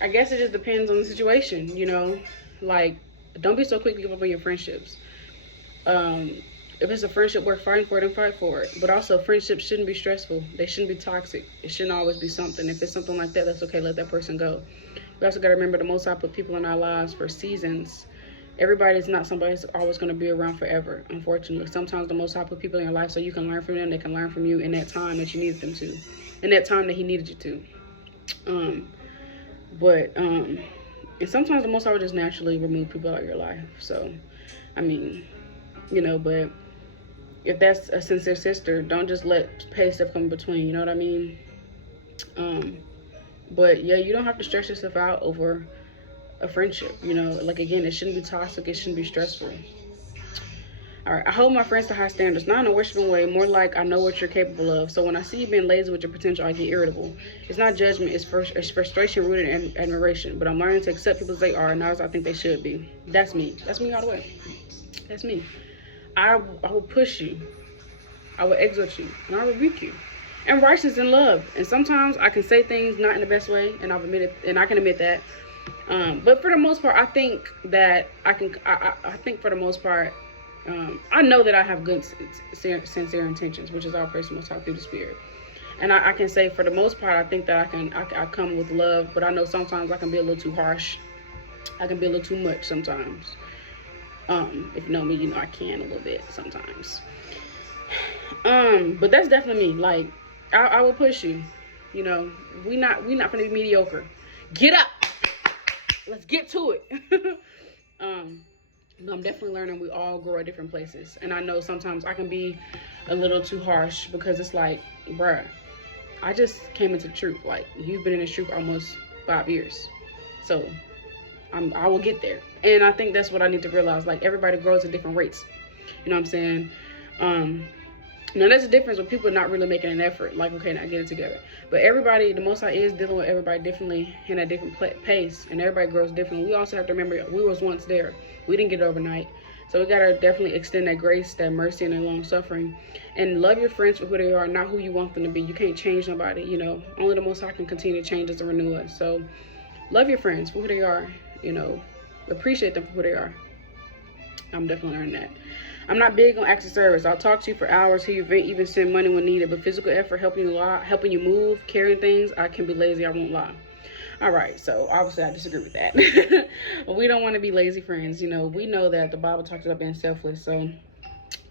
I guess it just depends on the situation, like, don't be so quick to give up on your friendships. If it's a friendship worth fighting for, then fight for it. But also, friendships shouldn't be stressful. They shouldn't be toxic. It shouldn't always be something. If it's something like that, that's okay. Let that person go. We also got to remember the Most High put people in our lives for seasons. Everybody's not somebody that's always going to be around forever, unfortunately. Sometimes the Most High put people in your life so you can learn from them. They can learn from you in that time that you needed them to. In that time that he needed you to. And sometimes the Most High will just naturally remove people out of your life. So, but if that's a sincere sister, don't just let petty stuff come in between, you know what I mean? But yeah, you don't have to stress yourself out over a friendship, like, again, it shouldn't be toxic, it shouldn't be stressful. All right, I hold my friends to high standards, not in a worshiping way, more like I know what you're capable of. So when I see you being lazy with your potential, I get irritable. It's not judgment, it's frustration rooted in admiration. But I'm learning to accept people as they are, not as I think they should be. That's me. That's me all the way. That's me. I will push you. I will exhort you. And I will rebuke you. And righteousness and love. And sometimes I can say things not in the best way, and I've admitted, and I can admit that. But for the most part, I think that I think for the most part, I know that I have good, sincere intentions, which is all praise to Most High through the Spirit. And I can say, for the most part, I think that I come with love, but I know sometimes I can be a little too harsh. I can be a little too much sometimes. If you know me, I can a little bit sometimes. But that's definitely me. Like, I will push you. We not gonna be mediocre. Get up. Let's get to it. I'm definitely learning we all grow at different places. And I know sometimes I can be a little too harsh because it's like, bruh, I just came into the truth. Like, you've been in this truth almost 5 years. So I will get there. And I think that's what I need to realize. Like, everybody grows at different rates. You know what I'm saying? Now, there's a difference when people are not really making an effort. Like, okay, now get it together. But everybody, the Most High is dealing with everybody differently and at different pace. And everybody grows differently. We also have to remember we was once there. We didn't get it overnight. So we got to definitely extend that grace, that mercy, and that long suffering. And love your friends for who they are, not who you want them to be. You can't change nobody, you know. Only the Most High can continue to change us and renew us. So love your friends for who they are, you know. Appreciate them for who they are. I'm definitely learning that. I'm not big on acts of service. I'll talk to you for hours, hear you vent, even send money when needed. But physical effort, helping you move, carrying things, I can be lazy. I won't lie. All right, so obviously I disagree with that. We don't want to be lazy friends. You know, we know that the Bible talks about being selfless. So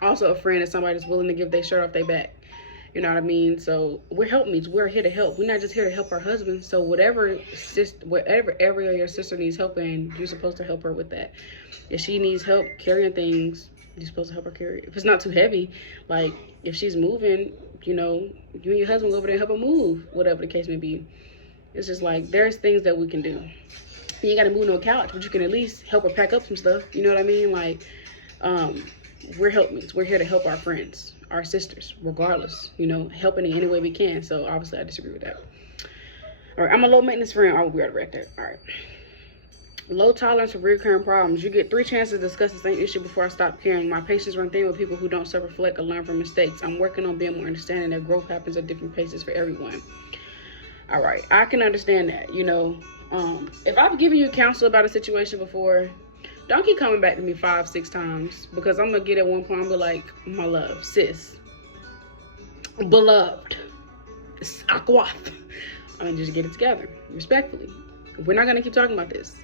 also a friend is somebody that's willing to give their shirt off their back. You know what I mean? So we're helpmeets. We're here to help. We're not just here to help our husbands. So whatever area your sister needs help in, you're supposed to help her with that. If she needs help carrying things, you're supposed to help her carry it. If it's not too heavy, like if she's moving, you know, you and your husband go over there and help her move, whatever the case may be. It's just like, there's things that we can do. You ain't got to move no couch, but you can at least help her pack up some stuff. You know what I mean? Like, we're helpmeets. We're here to help our friends, our sisters, regardless, you know, helping in any way we can. So obviously I disagree with that. All right, I'm a low maintenance friend. Oh, we already read that. All right. Low tolerance for recurring problems. You get 3 chances to discuss the same issue before I stop caring. My patience run thin with people who don't self-reflect or learn from mistakes. I'm working on being more understanding that growth happens at different paces for everyone. All right, I can understand that. You know, if I've given you counsel about a situation before, don't keep coming back to me 5, 6 times, because I'm gonna get at one point, I'm gonna be like, my love, sis, beloved, aqua. I mean, just get it together, respectfully. We're not gonna keep talking about this.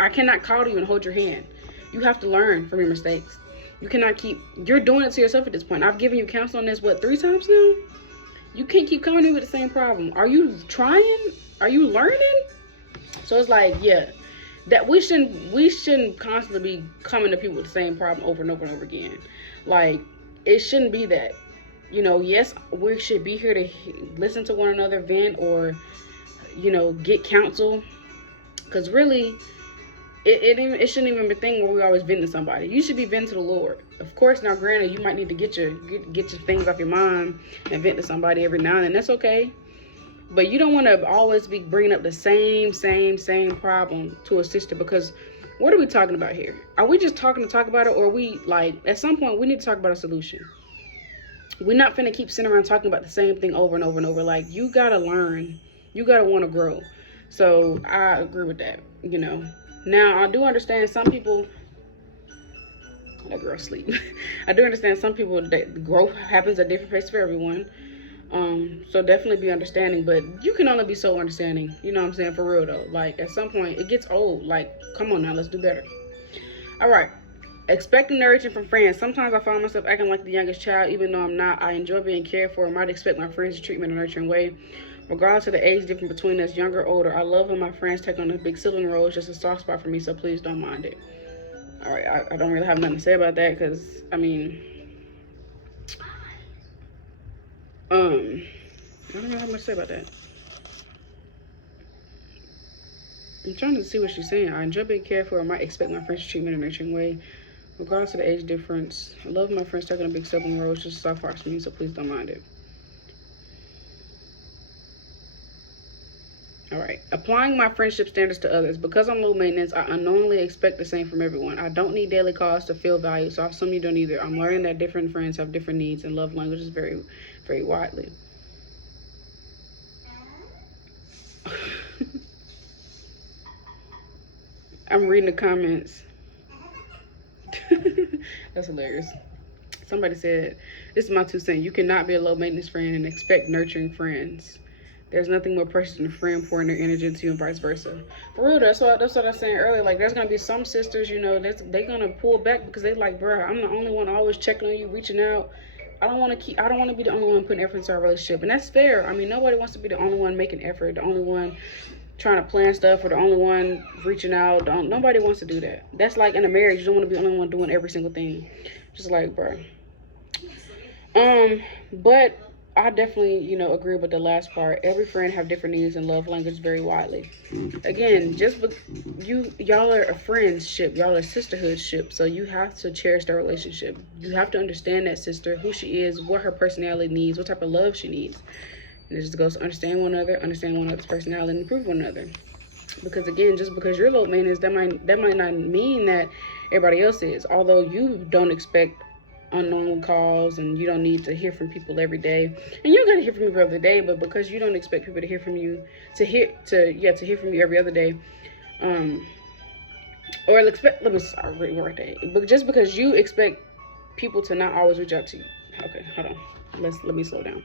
I cannot call to you and hold your hand. You have to learn from your mistakes. You cannot keep, you're doing it to yourself at this point. I've given you counsel on this, what, 3 times now? You can't keep coming in with the same problem. Are you trying? Are you learning? So it's like, yeah, that we shouldn't constantly be coming to people with the same problem over and over and over again. Like, it shouldn't be that. You know, yes, we should be here to listen to one another, vent, or, you know, get counsel. Because really, it shouldn't even be a thing where we always vent to somebody. You should be venting to the Lord. Of course, now granted, you might need to get your things off your mind and vent to somebody every now and then. That's okay. But you don't want to always be bringing up the same problem to a sister, because what are we talking about here? Are we just talking to talk about it, or are we, like, at some point we need to talk about a solution? We're not finna keep sitting around talking about the same thing over and over and over. Like, you gotta learn. You gotta want to grow. So I agree with that, you know. Now, I do understand some people, that girl sleep. I do understand some people that growth happens at different paces for everyone. So definitely be understanding, but you can only be so understanding. You know what I'm saying? For real though. Like, at some point it gets old. Like, come on now, let's do better. All right. Expecting nourishing from friends. Sometimes I find myself acting like the youngest child, even though I'm not. I enjoy being cared for. I might expect my friends to treat me in a nurturing way. Regardless of the age difference between us, younger or older, I love when my friends take on a big sibling role. It's just a soft spot for me, so please don't mind it. All right, I don't really have nothing to say about that, because, I mean, I don't really have much to say about that. I'm trying to see what she's saying. I enjoy being cared for. I might expect my friends to treat me in a nurturing way. Regardless of the age difference, I love my friends taking a big sibling role. It's just a soft spot for me, so please don't mind it. All right, applying my friendship standards to others. Because I'm low maintenance, I unknowingly expect the same from everyone. I don't need daily calls to feel valued, so I assume you don't either. I'm learning that different friends have different needs and love languages very, very widely. I'm reading the comments. That's hilarious. Somebody said, this is my 2 cents. You cannot be a low maintenance friend and expect nurturing friends. There's nothing more precious than a friend pouring their energy into you and vice versa. For real, that's what I was saying earlier. Like, there's going to be some sisters, you know, they're going to pull back because they like, bruh, I'm the only one always checking on you, reaching out. I don't want to be the only one putting effort into our relationship. And that's fair. I mean, nobody wants to be the only one making effort, the only one trying to plan stuff or the only one reaching out. Nobody wants to do that. That's like in a marriage, you don't want to be the only one doing every single thing. Just like, bro. But I definitely, you know, agree with the last part. Every friend have different needs and love language very widely. Again, just y'all are a friendship, y'all are a sisterhoodship, so you have to cherish the relationship. You have to understand that sister, who she is, what her personality needs, what type of love she needs. And it just goes to understand one another's personality, and improve one another. Because again, just because you're low maintenance, that might not mean that everybody else is. Although you don't expect unknown calls and you don't need to hear from people every day, and you don't gotta hear from people every day, but because you don't expect people to hear from you, to hear from you every other day, or expect, let me reword that. But just because you expect people to not always reach out to you. Okay, hold on. Let me slow down.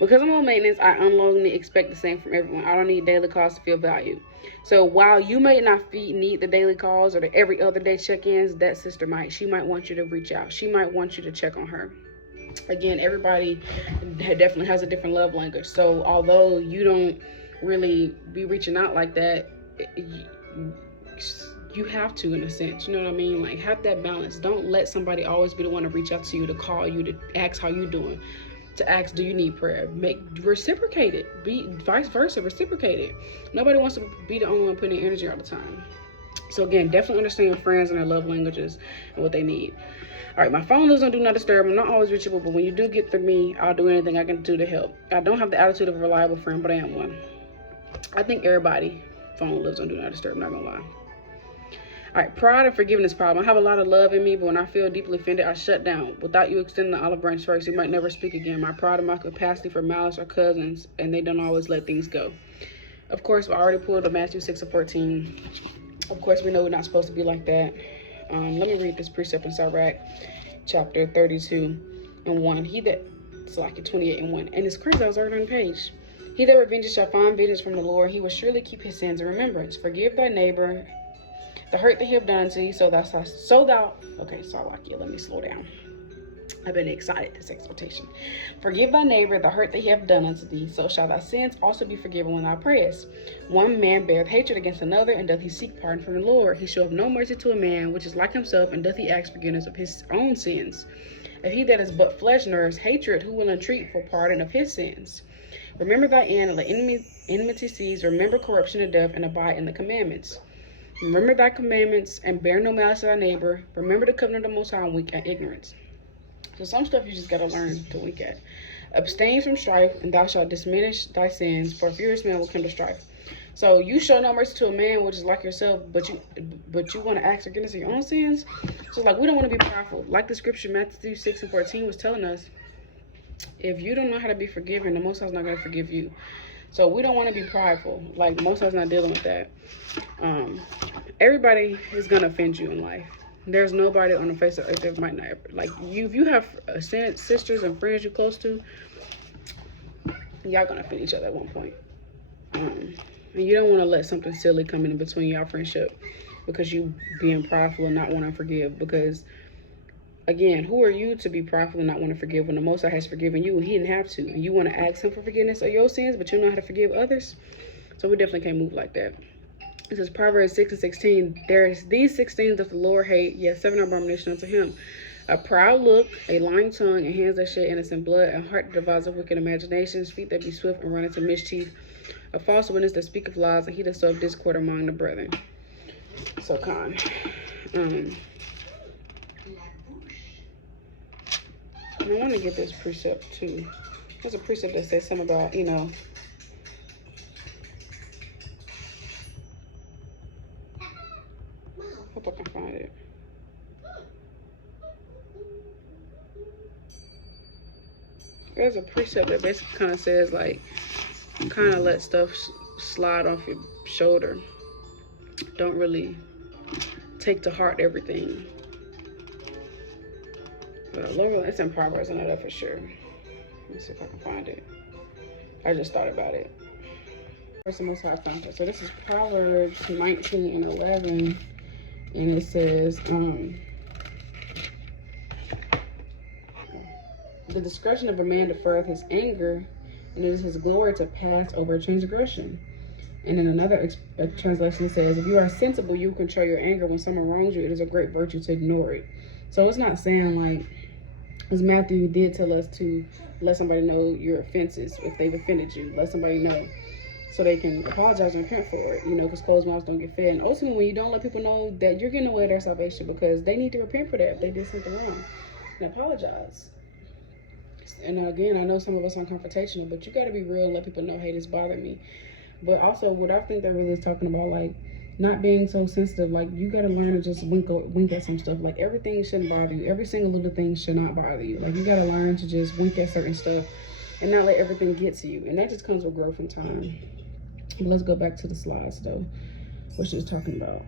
Because I'm on maintenance, I unknowingly expect the same from everyone. I don't need daily calls to feel valued. So while you may not need the daily calls or the every other day check-ins, that sister might. She might want you to reach out. She might want you to check on her. Again, everybody definitely has a different love language. So although you don't really be reaching out like that, you have to, in a sense, you know what I mean? Like, have that balance. Don't let somebody always be the one to reach out to you, to call you, to ask how you doing, to ask, do you need prayer? Reciprocate it. Be vice versa, reciprocate it. Nobody wants to be the only one putting in energy all the time. So again, definitely understand your friends and their love languages and what they need. All right, my phone lives on Do Not Disturb. I'm not always reachable, but when you do get through me, I'll do anything I can do to help. I don't have the attitude of a reliable friend, but I am one. I think everybody phone lives on Do Not Disturb, I'm not gonna lie. All right, pride and forgiveness problem. I have a lot of love in me, but when I feel deeply offended, I shut down. Without you extending the olive branch first, you might never speak again. My pride and my capacity for malice are cousins, and they don't always let things go. Of course, I already pulled a Matthew 6:14. Of course, we know we're not supposed to be like that. Let me read this precept in Sirach, chapter 32:1. He that, it's like 28:1. And it's crazy, I was already on the page. He that revenges shall find vengeance from the Lord. He will surely keep his sins in remembrance. Forgive thy neighbor the hurt that he have done unto thee, okay, Salakia, let me slow down. I've been excited this exhortation. Forgive thy neighbor the hurt that he have done unto thee, so shall thy sins also be forgiven when thou prayest. One man beareth hatred against another, and doth he seek pardon from the Lord. He showeth no mercy to a man which is like himself, and doth he ask forgiveness of his own sins. If he that is but flesh nourished hatred, who will entreat for pardon of his sins? Remember thy end, and let enmity cease. Remember corruption and death, and abide in the commandments. Remember thy commandments, and bear no malice to thy neighbor. Remember the covenant of the Most High, and weak at ignorance. So some stuff you just gotta learn to wink at. Abstain from strife, and thou shalt diminish thy sins, for a furious man will come to strife. So you show no mercy to a man which is like yourself, but you want to ask forgiveness of your own sins. So like, we don't want to be prideful. Like the scripture Matthew 6:14 was telling us, if you don't know how to be forgiven, the Most High is not gonna forgive you. So we don't want to be prideful. Like, most of us not dealing with that. Everybody is gonna offend you in life. There's nobody on the face of the earth that might not ever, like you. If you have sisters and friends you're close to, y'all gonna offend each other at one point. And you don't want to let something silly come in between y'all friendship because you being prideful and not want to forgive. Because again, who are you to be prideful and not want to forgive when the Most High has forgiven you and he didn't have to? And you want to ask him for forgiveness of your sins, but you don't know how to forgive others? So we definitely can't move like that. It says Proverbs 6:16. There is these 6 things that the Lord hate, yet 7 are abomination unto him: a proud look, a lying tongue, and hands that shed innocent blood, a heart that devises wicked imaginations, feet that be swift and run into mischief, a false witness that speaketh lies, and he that soweth discord among the brethren. So Khan. And I want to get this precept too. There's a precept that says something about, you know, hope I can find it. There's a precept that basically kind of says, like, kind of let stuff slide off your shoulder. Don't really take to heart everything. Lord, it's in Proverbs, I know that for sure. Let me see if I can find it. I just thought about it. Where's the Most High context? So this is Proverbs 19:11, and it says, the discretion of a man deferreth his anger, and it is his glory to pass over transgression. And in another translation, it says, if you are sensible, you control your anger. When someone wrongs you, it is a great virtue to ignore it. So it's not saying like, as Matthew did tell us to let somebody know your offenses if they've offended you. Let somebody know so they can apologize and repent for it, you know, because closed mouths don't get fed. And ultimately, when you don't let people know that, you're getting away their salvation, because they need to repent for that if they did something wrong and apologize. And again, I know some of us are confrontational, but you got to be real and let people know, hey, this bothered me. But also, what I think that really is talking about, like, not being so sensitive. Like, you got to learn to just wink at some stuff. Like, everything shouldn't bother you. Every single little thing should not bother you. Like, you got to learn to just wink at certain stuff and not let everything get to you. And that just comes with growth and time. But let's go back to the slides, though, what she was talking about.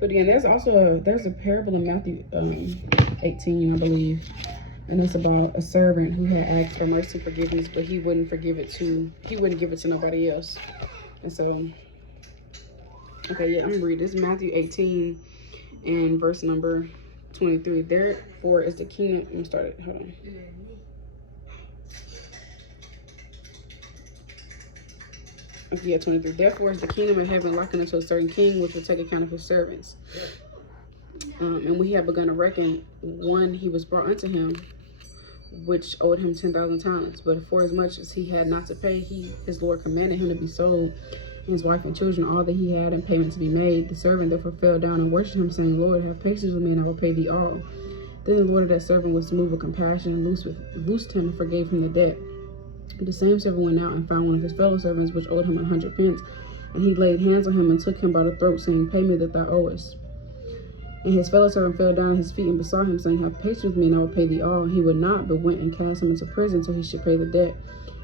But again, there's a parable in Matthew 18, I believe. And it's about a servant who had asked for mercy and forgiveness, but he wouldn't give it to nobody else. And so, okay, yeah, I'm gonna read this. Matthew 18 and verse number 23. Therefore is the kingdom. I'm gonna start it. Hold on. Okay, yeah, 23. Therefore is the kingdom of heaven likened unto a certain king, which will take account of his servants. And when he had begun to reckon, one he was brought unto him, which owed him 10,000 talents. But for as much as he had not to pay, his Lord commanded him to be sold, his wife and children, all that he had, and payment to be made. The servant therefore fell down and worshipped him, saying, Lord, have patience with me, and I will pay thee all. Then the Lord of that servant was moved with compassion, and loosed him, and forgave him the debt. The same servant went out and found one of his fellow servants, which owed him 100 pence. And he laid hands on him and took him by the throat, saying, Pay me that thou owest. And his fellow servant fell down at his feet and besought him, saying, Have patience with me, and I will pay thee all. And he would not, but went and cast him into prison till he should pay the debt.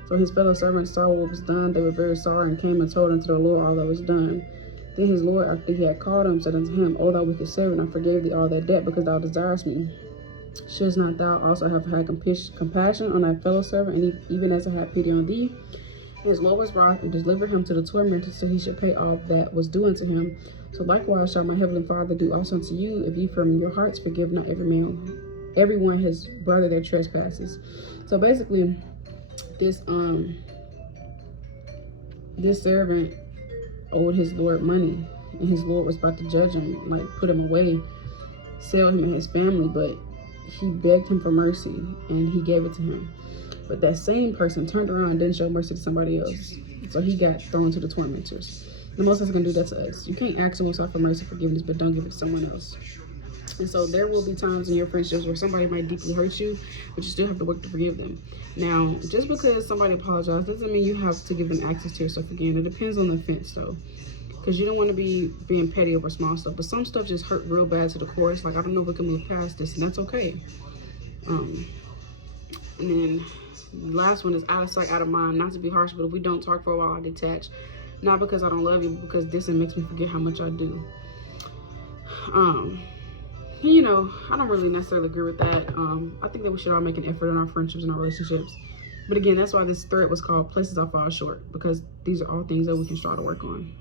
So his fellow servants saw what was done. They were very sorry, and came and told unto their Lord all that was done. Then his Lord, after he had called him, said unto him, O thou wicked servant, I forgave thee all that debt, because thou desirest me. Shouldst not thou also have had compassion on thy fellow servant, and even as I had pity on thee? And his Lord was wroth, and delivered him to the tormentors, till he should pay all that was due unto him. So likewise shall my heavenly Father do also unto you, if ye from your hearts forgive not everyone his brother their trespasses. So basically, this servant owed his Lord money, and his Lord was about to judge him, like put him away, sell him and his family, but he begged him for mercy, and he gave it to him. But that same person turned around and didn't show mercy to somebody else, so he got thrown to the tormentors. The Most High is going to do that to us. You can't ask the Most High for mercy and forgiveness, but don't give it to someone else. And so there will be times in your friendships where somebody might deeply hurt you, but you still have to work to forgive them. Now, just because somebody apologizes doesn't mean you have to give them access to yourself again. It depends on the offense, though, because you don't want to be being petty over small stuff. But some stuff just hurt real bad to the core. It's like, I don't know if we can move past this, and that's okay. And then the last one is out of sight, out of mind. Not to be harsh, but if we don't talk for a while, I detach. Not because I don't love you, but because this makes me forget how much I do. You know, I don't really necessarily agree with that. I think that we should all make an effort in our friendships and our relationships. But again, that's why this thread was called Places I Fall Short, because these are all things that we can try to work on.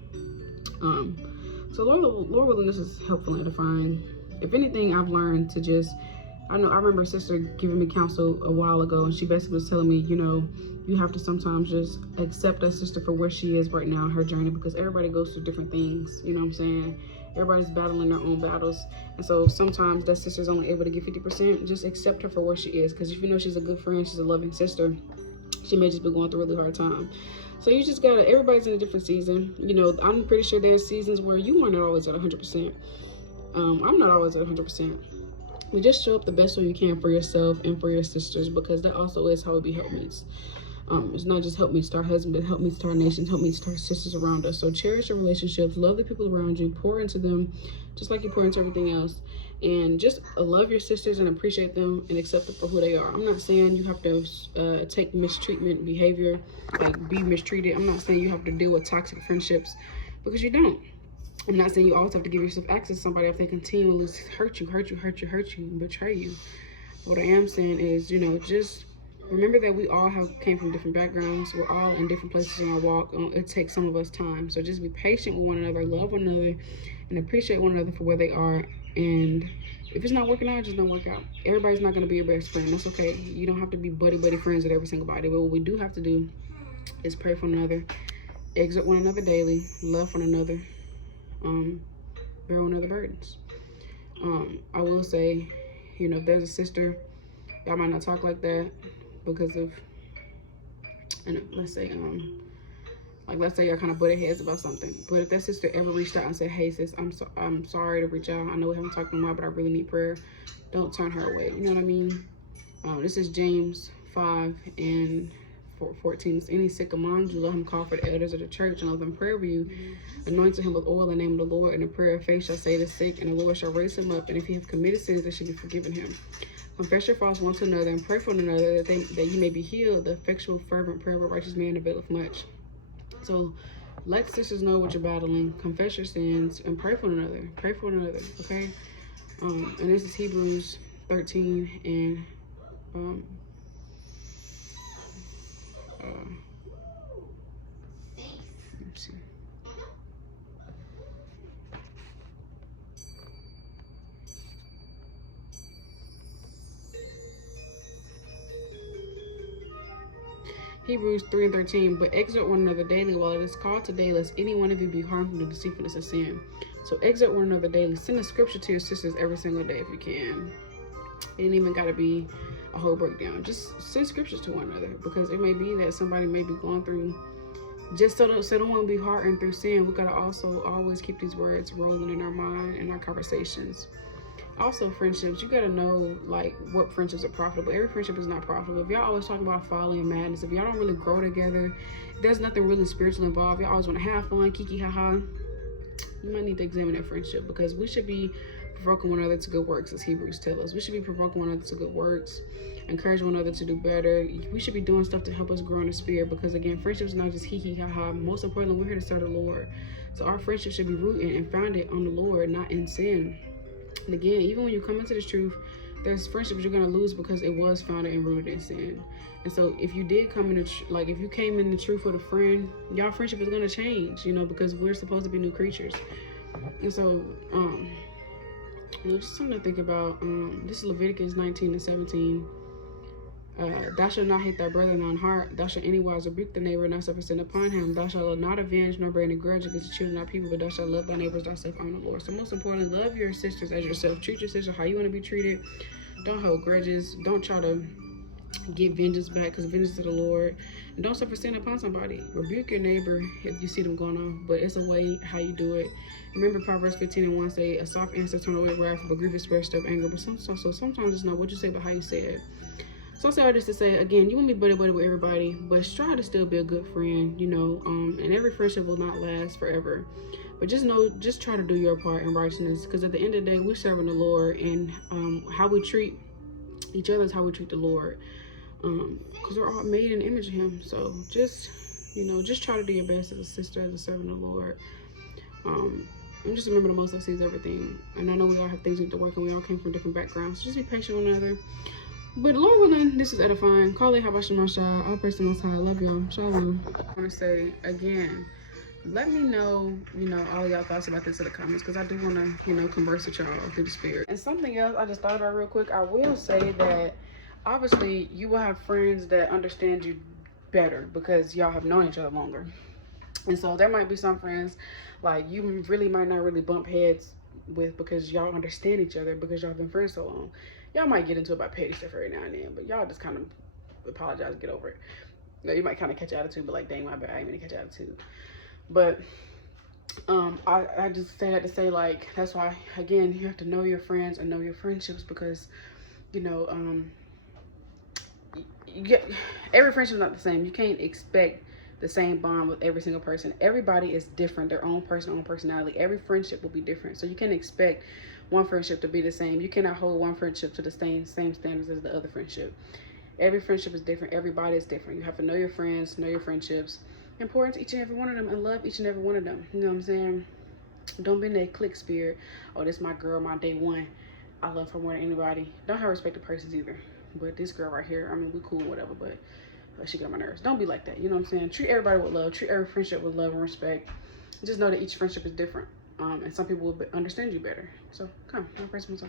So Lord willing, this is helpful and edifying. If anything, I've learned to just, I remember a sister giving me counsel a while ago, and she basically was telling me, you know, you have to sometimes just accept that sister for where she is right now in her journey, because everybody goes through different things, you know what I'm saying? Everybody's battling their own battles. And so sometimes that sister's only able to give 50%. Just accept her for where she is, because if you know she's a good friend, she's a loving sister, she may just be going through a really hard time. So you just gotta, everybody's in a different season. You know, I'm pretty sure there's seasons where you are not always at 100%. I'm not always at 100%. You just show up the best way you can for yourself and for your sisters, because that also is how we be helpmeets. It's not just help me start husband, but help me start nations, help me start sisters around us. So cherish your relationships, love the people around you, pour into them just like you pour into everything else, and just love your sisters and appreciate them and accept them for who they are. I'm not saying you have to take mistreatment behavior, like be mistreated. I'm not saying you have to deal with toxic friendships, because you don't. I'm not saying you always have to give yourself access to somebody if they continually hurt you, and betray you. What I am saying is, you know, just remember that we all came from different backgrounds. We're all in different places in our walk. It takes some of us time. So just be patient with one another, love one another, and appreciate one another for where they are. And if it's not working out, it just don't work out. Everybody's not going to be your best friend. That's okay. You don't have to be buddy friends with every single body. But what we do have to do is pray for one another, exhort one another daily, love one another, bear one another burdens. I will say, you know, if there's a sister, y'all might not talk like that because of, and let's say y'all kind of butted heads about something. But if that sister ever reached out and said, hey sis, I'm sorry to reach out. I know we haven't talked in a while, but I really need prayer. Don't turn her away. You know what I mean? This is James 5 and 14. Is any sick among you, let him call for the elders of the church and let them pray for you. Anointing him with oil in the name of the Lord, and the prayer of faith shall save the sick, and the Lord shall raise him up. And if he have committed sins, they shall be forgiven him. Confess your faults one to another and pray for one another that you may be healed. The effectual fervent prayer of a righteous man availeth much. So let sisters know what you're battling. Confess your sins and pray for one another. Pray for one another, okay? And this is Hebrews 13 and let's see. Hebrews 3 and 13, but exhort one another daily while it is called today, lest any one of you be harmed from the deceitfulness of sin. So exhort one another daily. Send a scripture to your sisters every single day if you can. It ain't even got to be a whole breakdown. Just send scriptures to one another, because it may be that somebody may be going through, just so don't want to be hardened through sin. We got to also always keep these words rolling in our mind and our conversations. Also, friendships, you got to know like what friendships are profitable. Every friendship is not profitable. If y'all always talk about folly and madness, if y'all don't really grow together, there's nothing really spiritual involved, y'all always want to have fun, kiki haha, you might need to examine that friendship, because we should be provoking one another to good works, as Hebrews tell us. We should be provoking one another to good works, encourage one another to do better. We should be doing stuff to help us grow in the spirit, because again, friendship is not just hee hee ha ha. Most importantly, we're here to serve the Lord. So our friendship should be rooted and founded on the Lord, not in sin. And again, even when you come into this truth, there's friendships you're gonna lose because it was founded and rooted in sin. And so if you did come in if you came in the truth with a friend, y'all friendship is gonna change, you know, because we're supposed to be new creatures. And so just something to think about. This is Leviticus 19 and 17. Thou shalt not hate thy brother in thine heart. Thou shalt anywise rebuke the neighbor, and not suffer sin upon him. Thou shalt not avenge nor bear any grudge against the children of thy people, but thou shalt love thy neighbors thyself. I am the Lord. So most importantly, love your sisters as yourself. Treat your sister how you want to be treated. Don't hold grudges. Don't try to get vengeance back, because vengeance is the Lord. And don't suffer sin upon somebody. Rebuke your neighbor if you see them going on, but it's a way how you do it. Remember Proverbs 15 and 1 say, a soft answer turn away wrath, but grievous words stir up anger. But sometimes it's not what you say, but how you say it. So I say all this to say, again, you won't be buddy with everybody, but try to still be a good friend, you know, and every friendship will not last forever. But just try to do your part in righteousness, because at the end of the day, we're serving the Lord, and how we treat each other is how we treat the Lord, because we're all made in the image of him. So just try to do your best as a sister, as a servant of the Lord. And just remember the Most High sees everything. And I know we all have things we need to work, and we all came from different backgrounds. So just be patient with one another. But Lord willing, this is edifying. Lord Yahawah Bahasham Yahawashi. All praise the Most High. I love y'all. Shalom. I want to say again, let me know, all of y'all thoughts about this in the comments, because I do want to, converse with y'all through the spirit. And something else I just thought about real quick, I will say that obviously you will have friends that understand you better because y'all have known each other longer. And so there might be some friends like you really might not really bump heads with, because y'all understand each other because y'all been friends so long. Y'all might get into it about petty stuff every now and then, but y'all just kind of apologize, get over it. You might kind of catch attitude, but like, dang, my bad, I ain't gonna catch attitude. But I just say that to say, like, that's why again you have to know your friends and know your friendships, because every friendship is not the same. You can't expect the same bond with every single person. Everybody is different, their own person, own personality. Every friendship will be different, so you can't expect one friendship to be the same. You cannot hold one friendship to the same standards as the other friendship. Every friendship is different. Everybody is different. You have to know your friends, know your friendships, important to each and every one of them, and love each and every one of them. You know what I'm saying? Don't be in that clique spirit. Oh, this my girl, my day one, I love her more than anybody. Don't have respect to persons either. But this girl right here, I mean, we cool, whatever, but she get on my nerves. Don't be like that. You know what I'm saying? Treat everybody with love. Treat every friendship with love and respect. Just know that each friendship is different. And some people will understand you better. So come, no person.